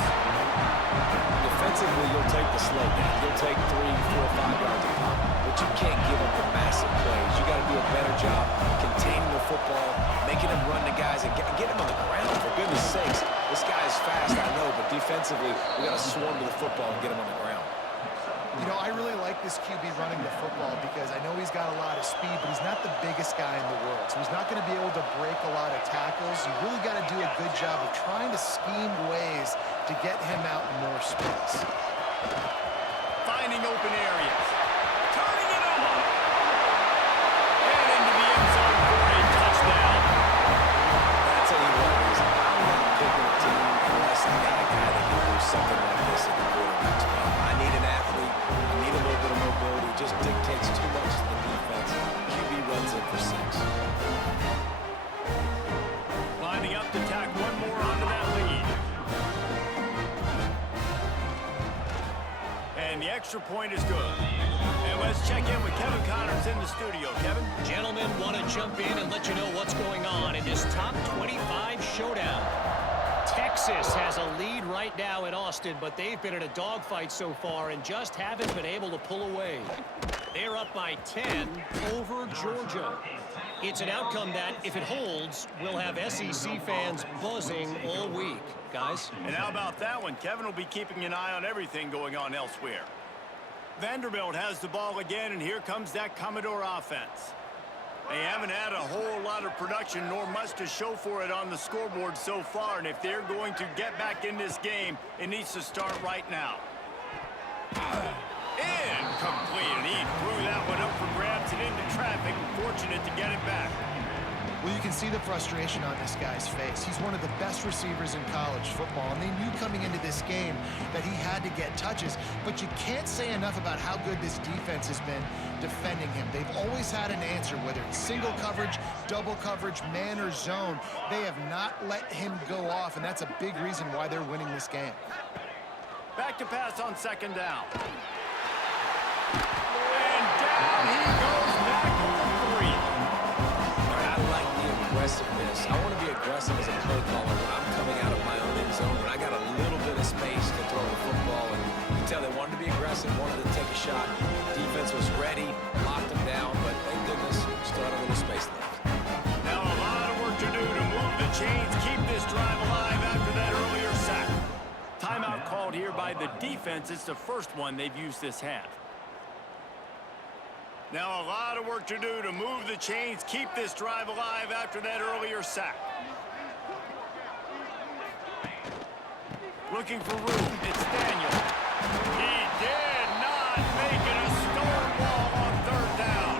Defensively, you'll take the slow down. You'll take 3, 4, 5 yards a pop. But you can't give up the massive plays. You got to do a better job containing the football, making them run the guys, and get them on the ground. For goodness sakes, this guy is fast, I know, but defensively, we got to swarm to the football and get him on the ground. You know, I really like this QB running the football because I know he's got a lot of speed, but he's not the biggest guy in the world. So he's not going to be able to break a lot of tackles. You really got to do a good job of trying to scheme ways to get him out in more space. Finding open areas. Turning it on. And into the end zone for a touchdown. I'll tell you what, I'm not picking a team unless I got a guy that can do something like this in the quarterback's play. I need an athlete. I need a little bit of mobility. It just dictates too much to the defense. QB runs in for 6. Lining up to tack one more onto that lead. And the extra point is good. And let's check in with Kevin Connors in the studio. Kevin? Gentlemen, want to jump in and let you know what's going on in this top 25 showdown. Texas has a lead right now in Austin, but they've been in a dogfight so far and just haven't been able to pull away. They're up by 10 over Georgia. It's an outcome that, if it holds, will have SEC fans buzzing all week. Guys? And how about that one? Kevin will be keeping an eye on everything going on elsewhere. Vanderbilt has the ball again, and here comes that Commodore offense. They haven't had a whole lot of production, nor much to show for it on the scoreboard so far, and if they're going to get back in this game, it needs to start right now. Incomplete, and he threw that one up for grabs and into traffic, fortunate to get it back. Well, you can see the frustration on this guy's face. He's one of the best receivers in college football, and they knew coming into this game that he had to get touches, but you can't say enough about how good this defense has been defending him. They've always had an answer, whether it's single coverage, double coverage, man or zone. They have not let him go off, and that's a big reason why they're winning this game. Back to pass on second down. And down he goes back for 3. I like the aggressiveness. I want to be aggressive as a play caller when I'm coming out of my own end zone, when I got a little bit of space to throw the football. And you can tell they wanted to be aggressive, wanted to take a shot. Defense was ready, locked them down, but thank goodness, still had a little space left. Now a lot of work to do to move the chains, keep this drive alive after that earlier sack. Timeout called here by the defense. It's the first one they've used this half. Now a lot of work to do to move the chains, keep this drive alive after that earlier sack. Looking for room, it's Daniel. He did not make it a stonewall on third down.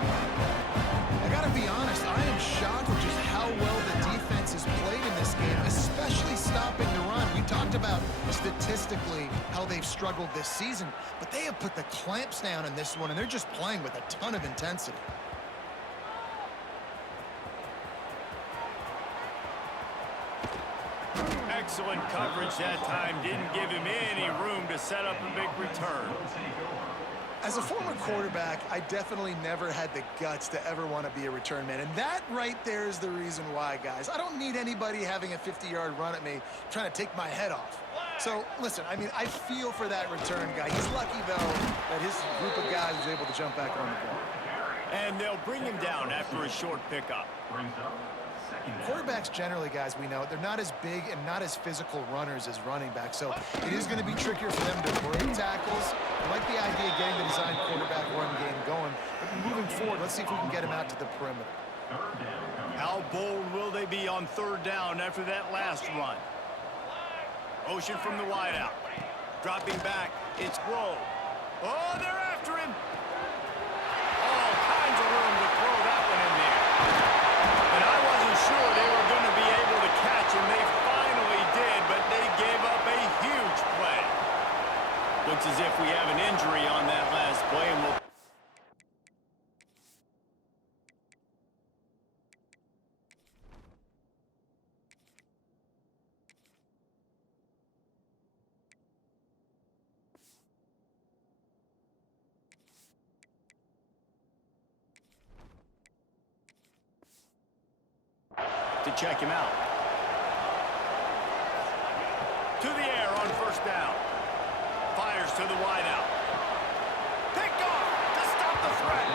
I gotta be honest, I am shocked at just how well the defense has played in this game, especially stopping the run. We talked about statistically how they've struggled this season, but they have put the clamps down in this one, and they're just playing with a ton of intensity. Excellent coverage that time. Didn't give him any room to set up a big return. As a former quarterback, I definitely never had the guts to ever want to be a return man. And that right there is the reason why, guys. I don't need anybody having a 50-yard run at me trying to take my head off. So, listen, I mean, I feel for that return guy. He's lucky, though, that his group of guys was able to jump back on the ball. And they'll bring him down after a short pickup. Brings up Quarterbacks generally, guys, we know, they're not as big and not as physical runners as running backs, so it is going to be trickier for them to break tackles. I like the idea of getting the design quarterback run game going, but moving forward, let's see if we can get him out to the perimeter. How bold will they be on third down after that last run? Motion from the wideout. Dropping back, it's Grove. Oh, they're after him. All kinds of room to throw that one in there. And I wasn't sure they were going to be able to catch him. They finally did, but they gave up a huge play. Looks as if we have an injury on that last play, and we'll... to check him out. To the air on first down. Fires to the wideout. Picked off to stop the threat.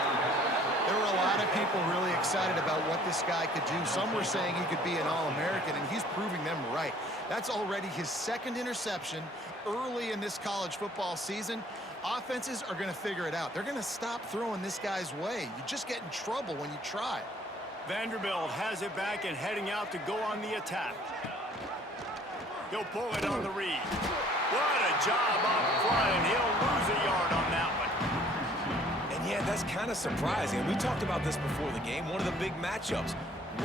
There were a lot of people really excited about what this guy could do. Some were saying he could be an All-American, and he's proving them right. That's already his second interception early in this college football season. Offenses are going to figure it out. They're going to stop throwing this guy's way. You just get in trouble when you try. Vanderbilt has it back and heading out to go on the attack. He'll pull it on the read. What a job up front, and he'll lose a yard on that one. And yeah, that's kind of surprising. We talked about this before the game. One of the big matchups.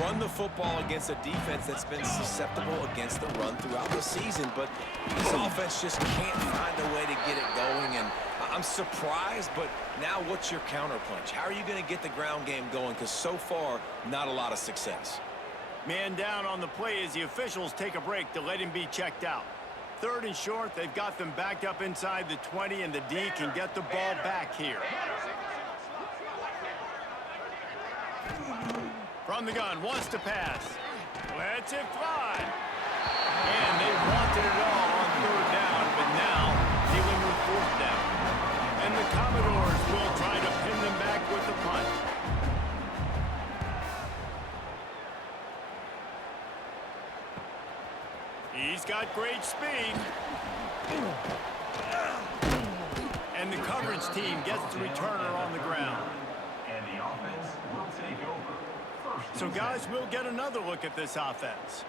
Run the football against a defense that's been susceptible against the run throughout the season. But this offense just can't find a way to get it going. And I'm surprised, but now what's your counterpunch? How are you going to get the ground game going? Because so far, not a lot of success. Man down on the play as the officials take a break to let him be checked out. Third and short, they've got them backed up inside the 20, and the D can get the ball back here. From the gun, wants to pass. Lets it fly. And they wanted it all on third down, but now dealing with fourth down. And the Commodores will try to pin them back with the punt. He's got great speed. And the coverage team gets the returner on the ground. And the offense will take over. So, guys, we'll get another look at this offense.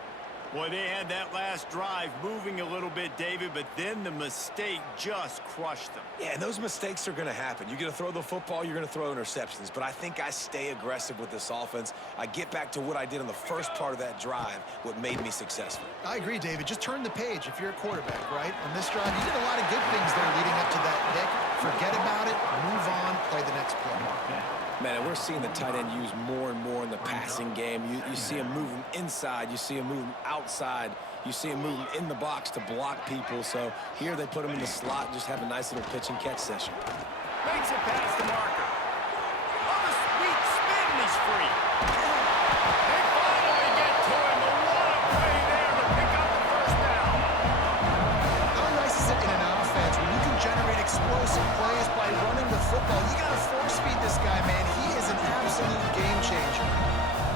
Boy, they had that last drive moving a little bit, David, but then the mistake just crushed them. Yeah, and those mistakes are going to happen. You're going to throw the football, you're going to throw interceptions. But I think I stay aggressive with this offense. I get back to what I did in the first part of that drive, what made me successful. I agree, David. Just turn the page if you're a quarterback, right? On this drive, you did a lot of good things there leading up to that pick. Forget about it, move on, play the next play. Man, and we're seeing the tight end used more and more in the passing game. You see him moving inside. You see him moving outside. You see him moving in the box to block people. So here they put him in the slot and just have a nice little pitch and catch session. Makes it past the marker. On a sweet spin, he's free. They finally get to him. But what a play there to pick up the first down. How nice is it in an offense when you can generate explosive plays by running the football? You got to force feed this guy, man. He is an absolute game changer.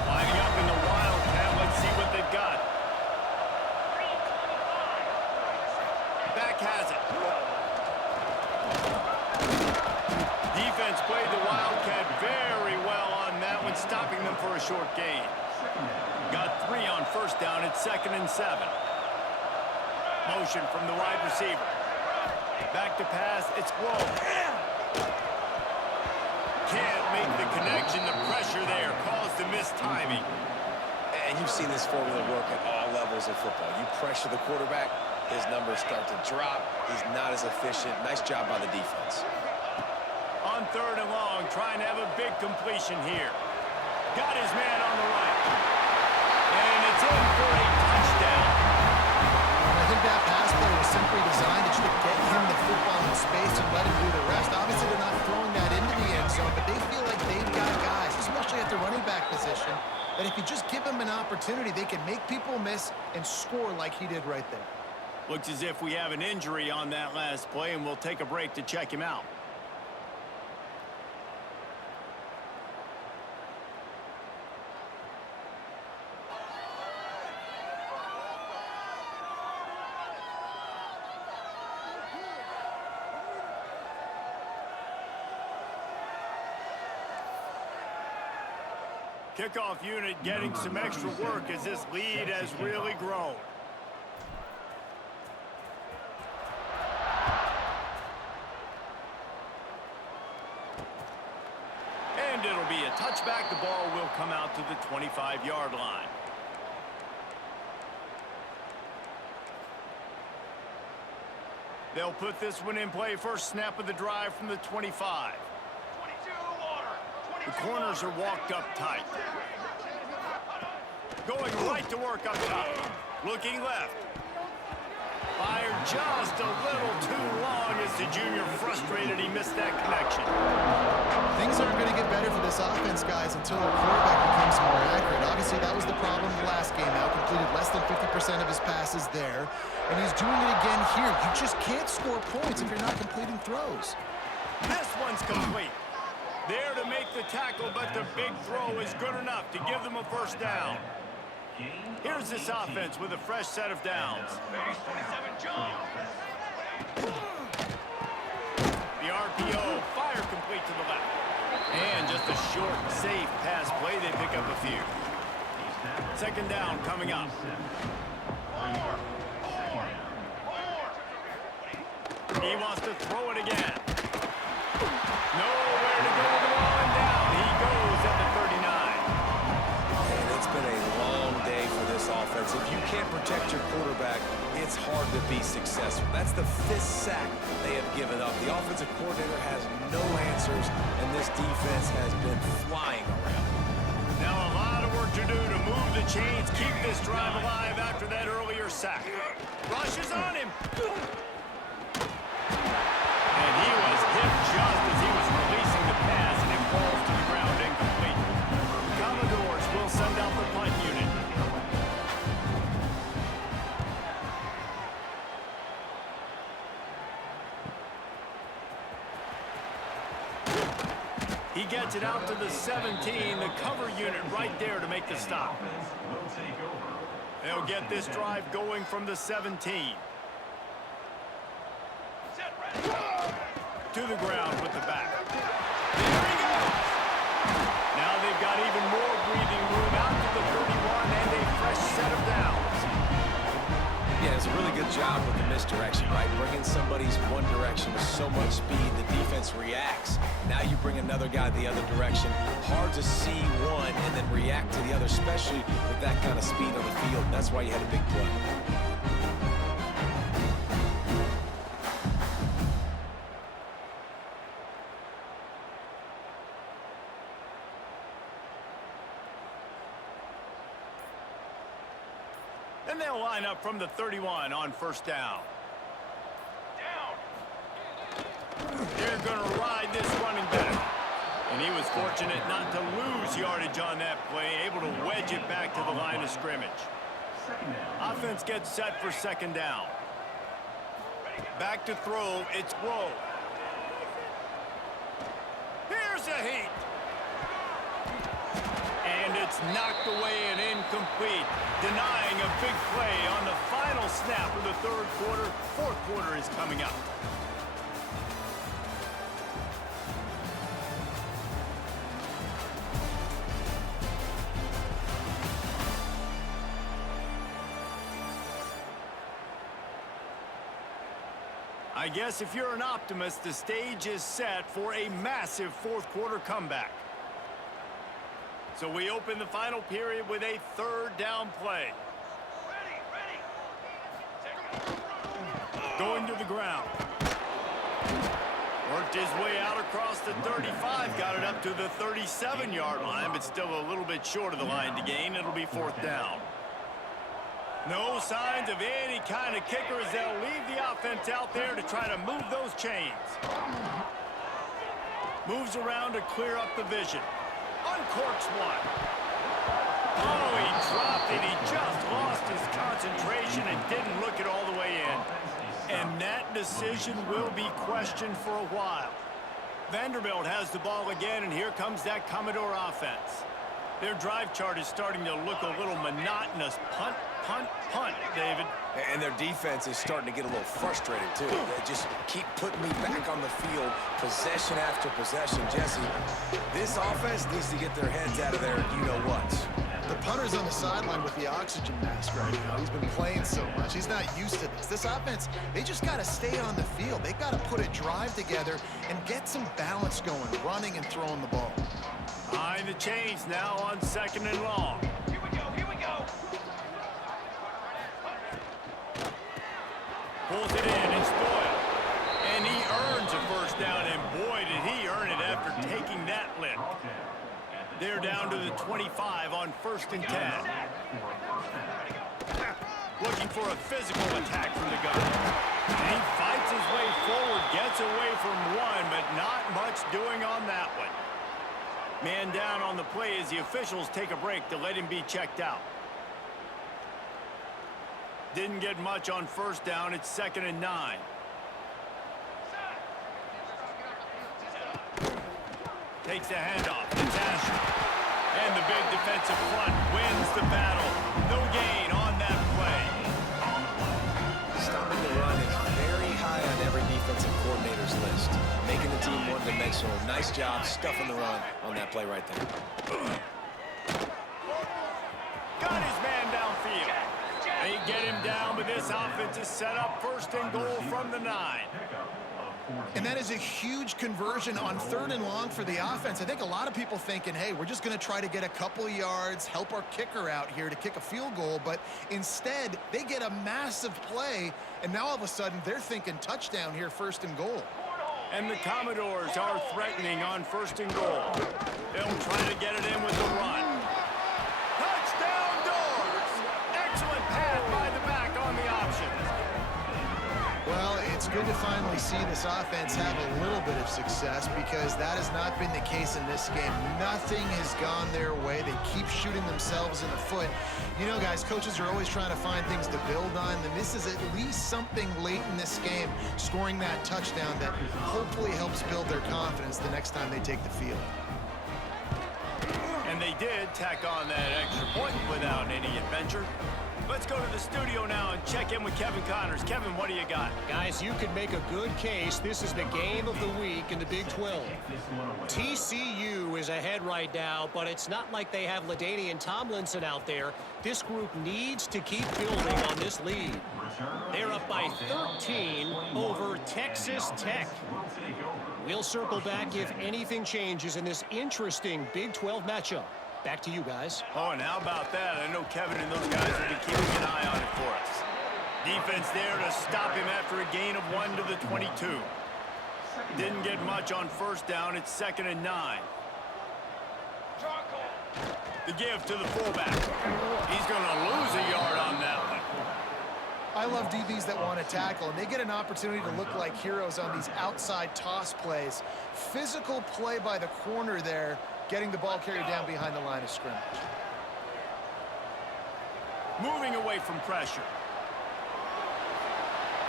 Lining up in the Wildcat. Let's see what they've got. Back has it. Defense played the Wildcat very well on that one, stopping them for a short gain. Got 3 on first down. It's 2nd and 7. Motion from the wide receiver. Back to pass. It's Grove. Can't make the connection. The pressure there caused the missed timing. And you've seen this formula work at all levels of football. You pressure the quarterback, his numbers start to drop. He's not as efficient. Nice job by the defense. On 3rd and long, trying to have a big completion here. Got his man on the right. And it's in for a touchdown. I think that pass play was simply designed to just get him the football in space and let him do the rest. Obviously, they're not throwing that into the end zone, but they feel like they've got guys, especially at the running back position, that if you just give them an opportunity, they can make people miss and score like he did right there. Looks as if we have an injury on that last play, and we'll take a break to check him out. Kickoff unit getting some extra work as this lead has really grown. And it'll be a touchback. The ball will come out to the 25-yard line. They'll put this one in play. First snap of the drive from the 25. The corners are walked up tight. Going right to work up top. Looking left. Fired just a little too long as the junior frustrated. He missed that connection. Things aren't going to get better for this offense, guys, until their quarterback becomes more accurate. Obviously, that was the problem last game out. Completed less than 50% of his passes there. And he's doing it again here. You just can't score points if you're not completing throws. This one's complete. There to make the tackle, but the big throw is good enough to give them a first down. Here's this offense with a fresh set of downs. The RPO, fire complete to the left. And just a short, safe pass play. They pick up a few. Second down coming up. He wants to throw it again. Nowhere to go with the ball and down. He goes at the 39. And it's been a long day for this offense. If you can't protect your quarterback, it's hard to be successful. That's the 5th sack they have given up. The offensive coordinator has no answers, and this defense has been flying around. Now a lot of work to do to move the chains, keep this drive alive after that earlier sack. Rush is on him. And he was hit just as he was releasing the pass, and it falls to the ground incomplete. Commodores will send out the punt unit. He gets it out to the 17, the cover unit right there to make the stop. They'll get this drive going from the 17. To the ground with the back. There he goes! Now they've got even more breathing room out to the 31 and a fresh set of downs. Yeah, it's a really good job with the misdirection, right? Bringing somebody's one direction with so much speed, the defense reacts. Now you bring another guy the other direction. Hard to see one and then react to the other, especially with that kind of speed on the field. That's why you had a big play. And they'll line up from the 31 on first down. They're going to ride this running back. And he was fortunate not to lose yardage on that play, able to wedge it back to the line of scrimmage. Offense gets set for second down. Back to throw, it's Rowe. Here's a heat. And it's knocked away and incomplete, denying a big play on the final snap of the third quarter. Fourth quarter is coming up. I guess if you're an optimist, the stage is set for a massive fourth quarter comeback. So we open the final period with a third down play. Going to the ground. Worked his way out across the 35, got it up to the 37-yard line, but still a little bit short of the line to gain. It'll be fourth down. No signs of any kind of kickers. They'll leave the offense out there to try to move those chains. Moves around to clear up the vision. Uncorks one. Oh, he dropped it. He just lost his concentration and didn't look it all the way in. And that decision will be questioned for a while. Vanderbilt has the ball again, and here comes that Commodore offense. Their drive chart is starting to look a little monotonous. Punt, punt, punt, David. And their defense is starting to get a little frustrated, too. They just keep putting me back on the field, possession after possession. Jesse, this offense needs to get their heads out of there, you-know-what. The punter's on the sideline with the oxygen mask right now. He's been playing so much. He's not used to this. This offense, they just got to stay on the field. They've got to put a drive together and get some balance going, running and throwing the ball. Behind the chains now on 2nd and long. Here we go, here we go. Pulls it in, it's Doyle. And he earns a first down, and boy, did he earn it after taking that lift. They're down to the 25 on 1st and 10. Looking for a physical attack from the gun. And he fights his way forward, gets away from one, but not much doing on that one. Man down on the play as the officials take a break to let him be checked out. Didn't get much on 1st down. It's 2nd and 9. Takes the handoff. It's Asher. And the big defensive front wins the battle. No gain on that play. Stopping the run is very high on every defensive coordinator's list. Making the team one-dimensional. Nice job stuffing the run on that play right there. Got his man downfield. They get him down, but this offense is set up 1st and goal from the 9. And that is a huge conversion on 3rd and long for the offense. I think a lot of people thinking, hey, we're just going to try to get a couple of yards, help our kicker out here to kick a field goal. But instead, they get a massive play, and now all of a sudden they're thinking touchdown here, 1st and goal. And the Commodores are threatening on 1st and goal. They'll try to get it in with the run. Touchdown Doors! Excellent pass by the back on the option. Well, it's good to finally see this offense have a little bit of success because that has not been the case in this game. Nothing has gone their way. They keep shooting themselves in the foot. You know, guys, coaches are always trying to find things to build on, and this is at least something late in this game, scoring that touchdown that hopefully helps build their confidence the next time they take the field. And they did tack on that extra point without any adventure. Let's go to the studio now and check in with Kevin Connors. Kevin, what do you got? Guys, you could make a good case. This is the game of the week in the Big 12. TCU is ahead right now, but it's not like they have LaDainian Tomlinson out there. This group needs to keep building on this lead. They're up by 13 over Texas Tech. We'll circle back if anything changes in this interesting Big 12 matchup. Back to you guys. Oh, and how about that? I know Kevin and those guys will be keeping an eye on it for us. Defense there to stop him after a gain of 1 to the 22. Didn't get much on 1st down. It's 2nd and 9. The give to the fullback. He's going to lose a yard on that one. I love DBs that want to tackle, and they get an opportunity to look like heroes on these outside toss plays. Physical play by the corner there, getting the ball carried down behind the line of scrimmage. Moving away from pressure.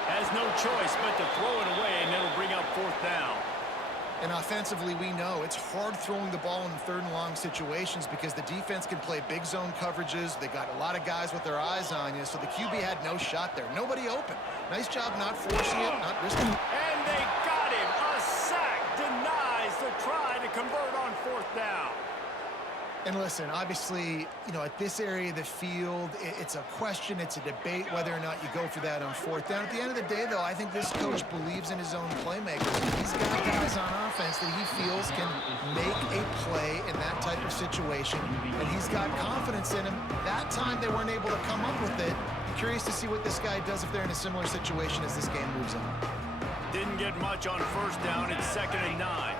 Has no choice but to throw it away, and it'll bring up 4th down. And offensively, we know it's hard throwing the ball in 3rd and long situations because the defense can play big zone coverages. They got a lot of guys with their eyes on you, so the QB had no shot there. Nobody open. Nice job not forcing it, not risking it. And they got him. A sack denies the try to convert on 4th down. And listen, obviously, you know, at this area of the field, it's a question, it's a debate whether or not you go for that on 4th down. At the end of the day, though, I think this coach believes in his own playmakers. He's got guys on offense that he feels can make a play in that type of situation, and he's got confidence in him. That time they weren't able to come up with it. Curious to see what this guy does if they're in a similar situation as this game moves on. Didn't get much on 1st down. It's 2nd and 9.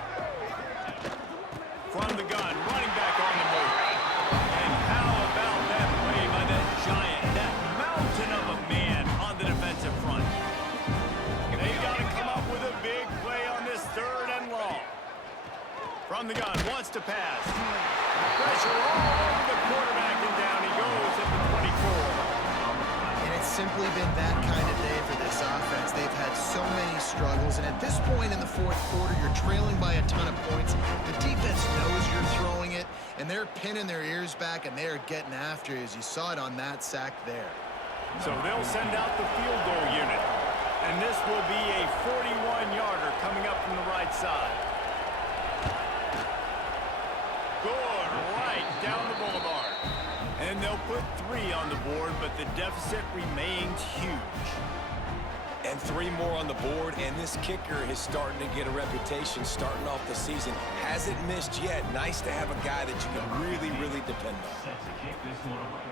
From the gun, running back on the move. And how about that play by that giant, that mountain of a man on the defensive front? They've got to come up with a big play on this 3rd and long. From the gun, wants to pass. Pressure all over the quarterback, and down he goes at the 24. And it's simply been that kind of day for this offense. They've had so many struggles, and at this point in the 4th quarter, you're trailing by a ton of points. The defense knows you're throwing it, and they're pinning their ears back, and they're getting after you, as you saw it on that sack there. So they'll send out the field goal unit. And this will be a 41-yarder coming up from the right side. Good, right down the boulevard. And they'll put 3 on the board, but the deficit remains huge. And 3 more on the board, and this kicker is starting to get a reputation starting off the season. Hasn't missed yet. Nice to have a guy that you can really, really depend on. Set to kick this one away.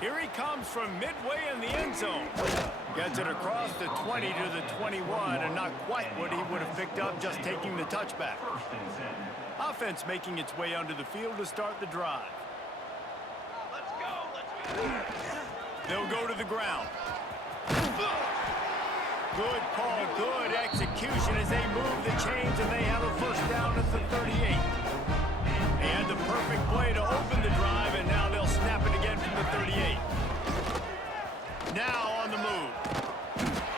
Here he comes from midway in the end zone. Gets it across the 20 to the 21, and not quite what he would have picked up just taking the touchback. First and 10. Offense making its way onto the field to start the drive. They'll go to the ground. Good call, good execution as they move the chains, and they have a first down at the 38. And the perfect play to open the drive, and now they'll snap it again from the 38. Now on the move.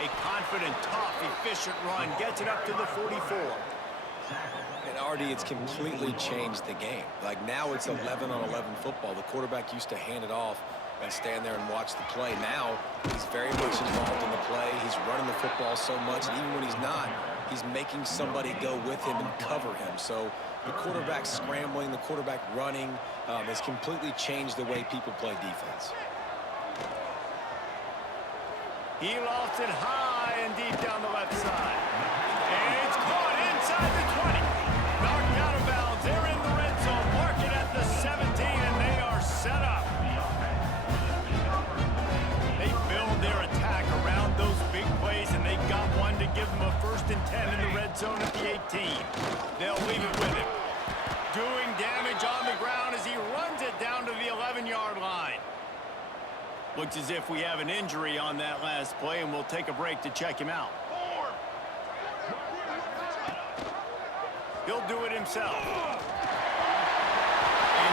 A confident, tough, efficient run gets it up to the 44. And Artie, it's completely changed the game. Like now it's 11-on-11 football. The quarterback used to hand it off and stand there and watch the play. Now he's very much involved in the play. He's running the football so much, and even when he's not, he's making somebody go with him and cover him. So the quarterback scrambling, the quarterback running has completely changed the way people play defense. He lofts it high and deep down the left side. And it's caught inside the 20. Knocked out of bounds. They're in the red zone. Mark it at the 17, and they are set up. They build their attack around those big plays, and they got one to give them a 1st and 10 in the red zone at the 18. They'll leave it with him. Doing damage on the ground as he runs it down to the 11-yard line. Looks as if we have an injury on that last play, and we'll take a break to check him out. He'll do it himself. And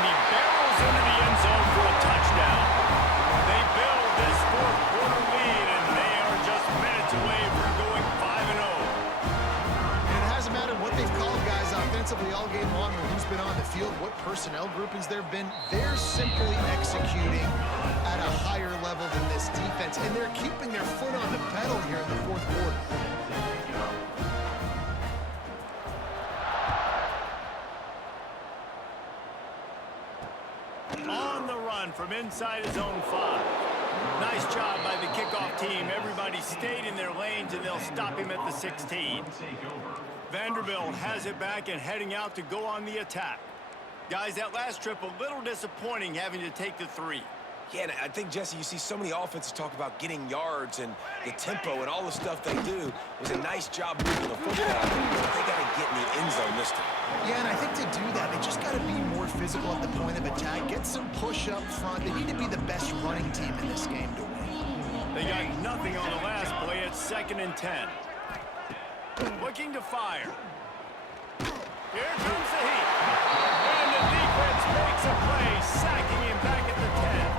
he barrels into the end zone for a touchdown. They build this 4th-quarter lead, and they are just minutes away from going 5-0. And it hasn't mattered what they've called guys offensively all game long or who's been on the field, what personnel groupings there have been. They're simply executing at a higher level than this defense, and they're keeping their foot on the pedal here in the 4th quarter. On the run from inside his own 5. Nice job by the kickoff team. Everybody stayed in their lanes, and they'll stop him at the 16. Vanderbilt has it back and heading out to go on the attack. Guys, that last trip a little disappointing having to take the 3. Yeah, and I think, Jesse, you see so many offenses talk about getting yards and the tempo and all the stuff they do. It was a nice job moving the football. They got to get in the end zone this time. Yeah, and I think to do that, they just got to be more physical at the point of attack, get some push up front. They need to be the best running team in this game to win. They got nothing on the last play. It's 2nd and 10. Looking to fire. Here comes the heat. And the defense makes a play, sacking him back at the 10.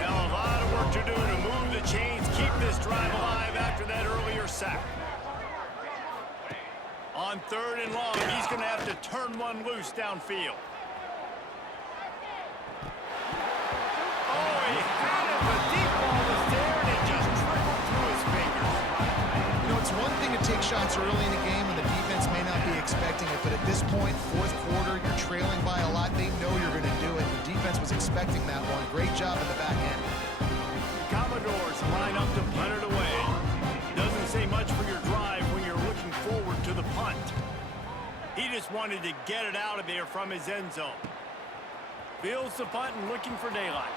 Now a lot of work to do to move the chains, keep this drive alive after that earlier sack. On 3rd and long, he's going to have to turn one loose downfield. Oh, he had it. The deep ball was there, and it just trickled through his fingers. You know, it's one thing to take shots early in the game when the defense may not be expecting it, but at this point, 4th quarter, you're trailing by a lot. They know you're going to do it. The defense was expecting that one. Great job at the back end. Commodores line up to punt it away. Doesn't say much for your drive when you're looking forward to the punt. He just wanted to get it out of there from his end zone. Fields the punt and looking for daylight.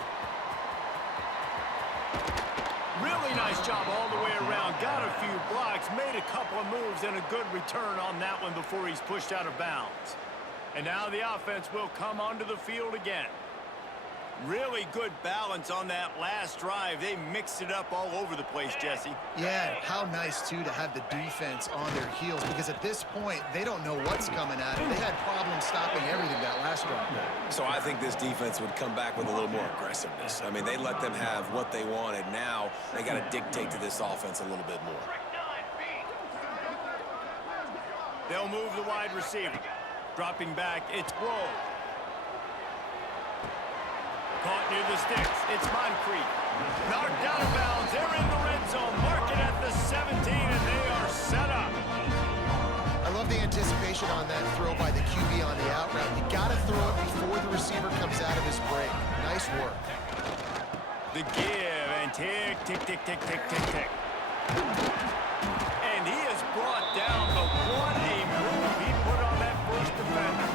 Really nice job all the way around. Got a few blocks, made a couple of moves, and a good return on that one before he's pushed out of bounds. And now the offense will come onto the field again. Really good balance on that last drive. They mixed it up all over the place, Jesse. Yeah, how nice, too, to have the defense on their heels, because at this point, they don't know what's coming at them. They had problems stopping everything that last drive. So I think this defense would come back with a little more aggressiveness. I mean, they let them have what they wanted. Now they got to dictate to this offense a little bit more. They'll move the wide receiver. Dropping back, it's Rowe. Caught near the sticks. It's Moncrief. Knocked out of bounds. They're in the red zone. Mark it at the 17, and they are set up. I love the anticipation on that throw by the QB on the out route. You got to throw it before the receiver comes out of his break. Nice work. The give, and tick, tick, tick, tick, tick, tick, tick. And he is brought down, but what a move he put on that first defender.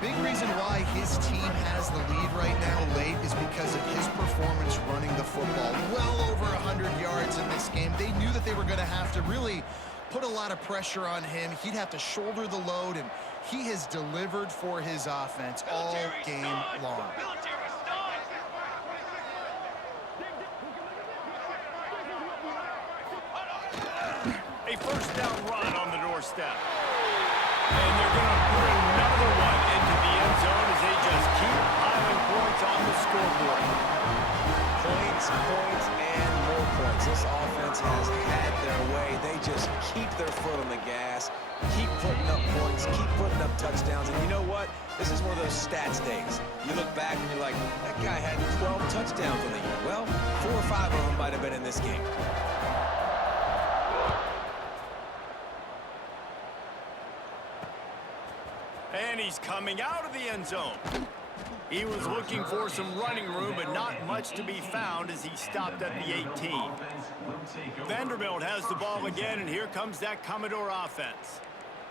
Big reason why his team has the lead right now late is because of his performance running the football. Well over 100 yards in this game. They knew that they were going to have to really put a lot of pressure on him. He'd have to shoulder the load, and he has delivered for his offense all game long. A first down run on the doorstep. And they're going to put another one into the end zone as they just keep piling points on the scoreboard. Points, points, and more points. This offense has had their way. They just keep their foot on the gas, keep putting up points, keep putting up touchdowns. And you know what? This is one of those stats days. You look back and you're like, that guy had 12 touchdowns in the year. Well, 4 or 5 of them might have been in this game. And he's coming out of the end zone. He was looking for some running room, but not much to be found as he stopped at the 18. Vanderbilt has the ball again, and here comes that Commodore offense.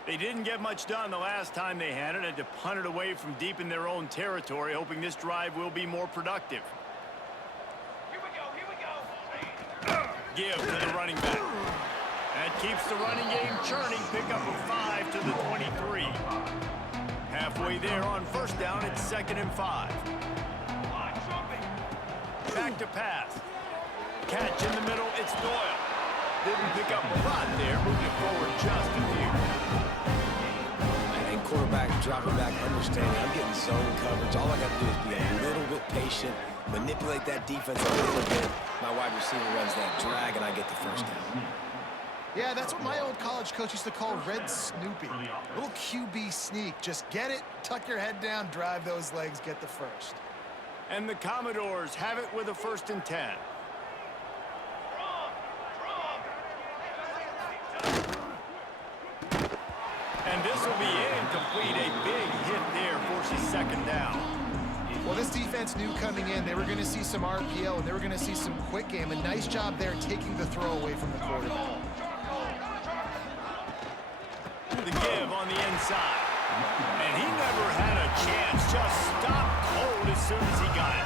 They didn't get much done the last time they had it. Had to punt it away from deep in their own territory, hoping this drive will be more productive. Here we go. Give to the running back. That keeps the running game churning. Pick up a 5 to the 23. Halfway there on first down, it's 2nd and 5. Back to pass. Catch in the middle, it's Doyle. Didn't pick up a lot there, moving it forward just a few. And quarterback dropping back, understanding I'm getting zone coverage. All I got to do is be a little bit patient, manipulate that defense a little bit. My wide receiver runs that drag, and I get the first down. Yeah, that's what my old college coach used to call Red Snoopy. Little QB sneak. Just get it, tuck your head down, drive those legs, get the first. And the Commodores have it with a 1st and 10. And this will be incomplete. A big hit there forces 2nd down. Well, this defense knew coming in they were going to see some RPO and they were going to see some quick game. A nice job there taking the throw away from the quarterback. The give on the inside. And he never had a chance. Just stopped cold as soon as he got it.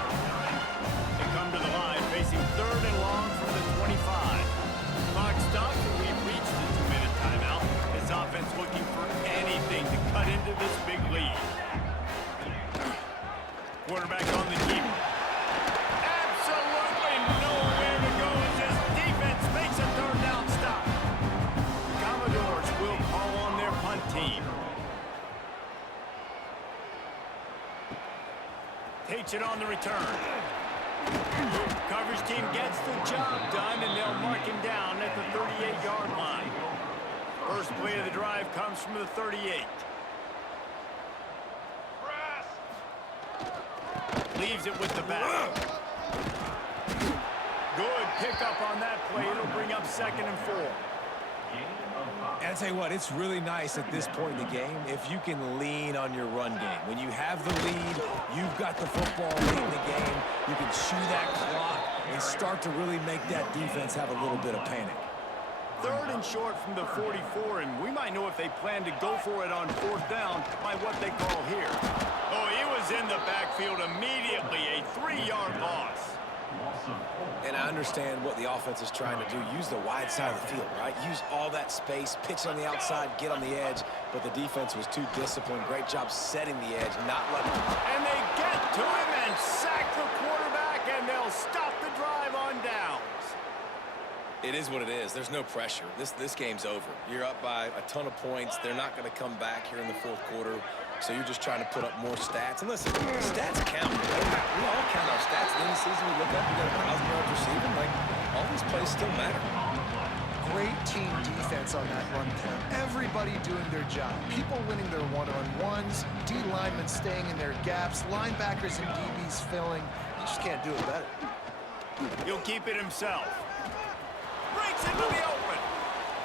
They come to the line facing 3rd and long from the 25. Clock stopped and we've reached the 2-minute timeout. This offense looking for anything to cut into this big lead. Quarterback on the keep. Absolutely nowhere to go as this defense makes a 3rd down stop. Commodores will call on their punt team. Takes it on the return. Coverage team gets the job done, and they'll mark him down at the 38-yard line. First play of the drive comes from the 38. Leaves it with the back. Good pickup on that play. It'll bring up 2nd and 4. And I tell you what, it's really nice at this point in the game if you can lean on your run game. When you have the lead, you've got the football late in the game, you can chew that clock and start to really make that defense have a little bit of panic. 3rd and short from the 44, and we might know if they plan to go for it on 4th down by what they call here. Oh, he was in the backfield immediately, a 3-yard loss. And I understand what the offense is trying to do. Use the wide side of the field, right? Use all that space, pitch on the outside, get on the edge. But the defense was too disciplined. Great job setting the edge, not letting him. And they get to him and sack the quarterback, and they'll stop the drive on downs. It is what it is. There's no pressure. This game's over. You're up by a ton of points. They're not going to come back here in the 4th quarter. So you're just trying to put up more stats. And listen, stats count. We all count our stats. At the end of the season, we look up, we got 1,000 yards receiving. Like, all these plays still matter. great team defense on that run play. Everybody doing their job. People winning their one-on-ones, D linemen staying in their gaps, linebackers and DBs filling. You just can't do it better. He'll keep it himself. Breaks into the open.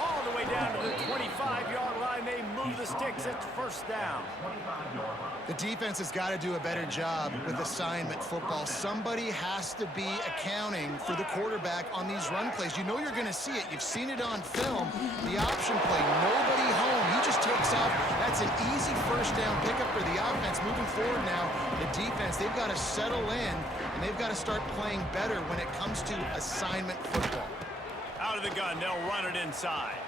All the way down to the 25-yard line. They move the sticks. It's first down. The defense has got to do a better job with assignment football. Somebody has to be accounting for the quarterback on these run plays. You know you're going to see it. You've seen it on film. The option play, nobody home. He just takes off. That's an easy first down pickup for the offense. Moving forward now, the defense, they've got to settle in, and they've got to start playing better when it comes to assignment football. Out of the gun, they'll run it inside.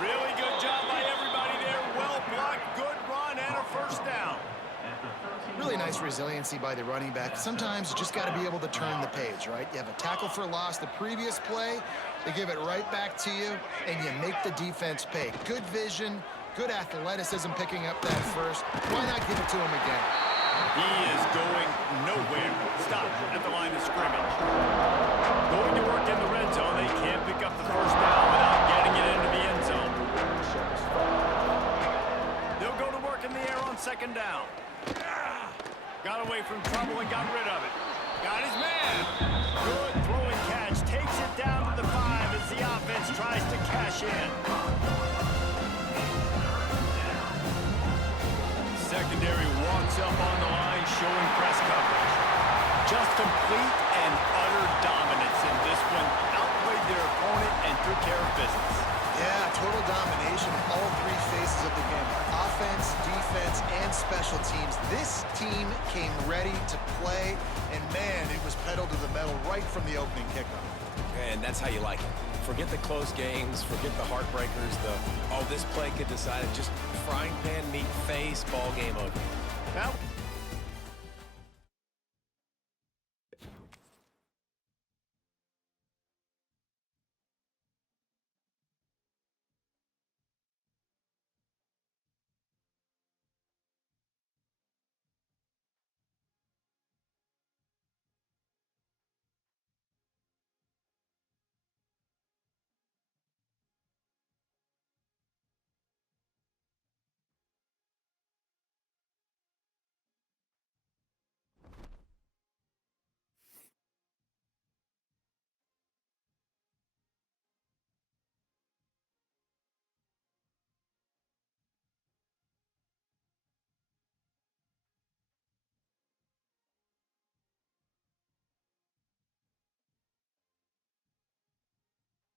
Really good job by everybody there. Well blocked, good run, and a first down. Really nice resiliency by the running back. Sometimes you just got to be able to turn the page, right? You have a tackle for loss the previous play, they give it right back to you, and you make the defense pay. Good vision, good athleticism picking up that first. Why not give it to him again? He is going nowhere. Stop at the line of scrimmage. Going to work in the red zone. They can't pick up the first down without getting it into the end zone. They'll go to work in the air on second down. Got away from trouble and got rid of it. Got his man. Good throwing catch. Takes it down to the 5 as the offense tries to cash in. Secondary walks up on the line, showing press coverage. Just complete and utter dominance in this one. Outplayed their opponent and took care of business. Yeah, total domination in all three phases of the game. Offense, defense, and special teams. This team came ready to play, and man, it was pedal to the metal right from the opening kickoff. And that's how you like it. Forget the close games, forget the heartbreakers, this play could decide it. Just frying pan meat face, ball game over. Well,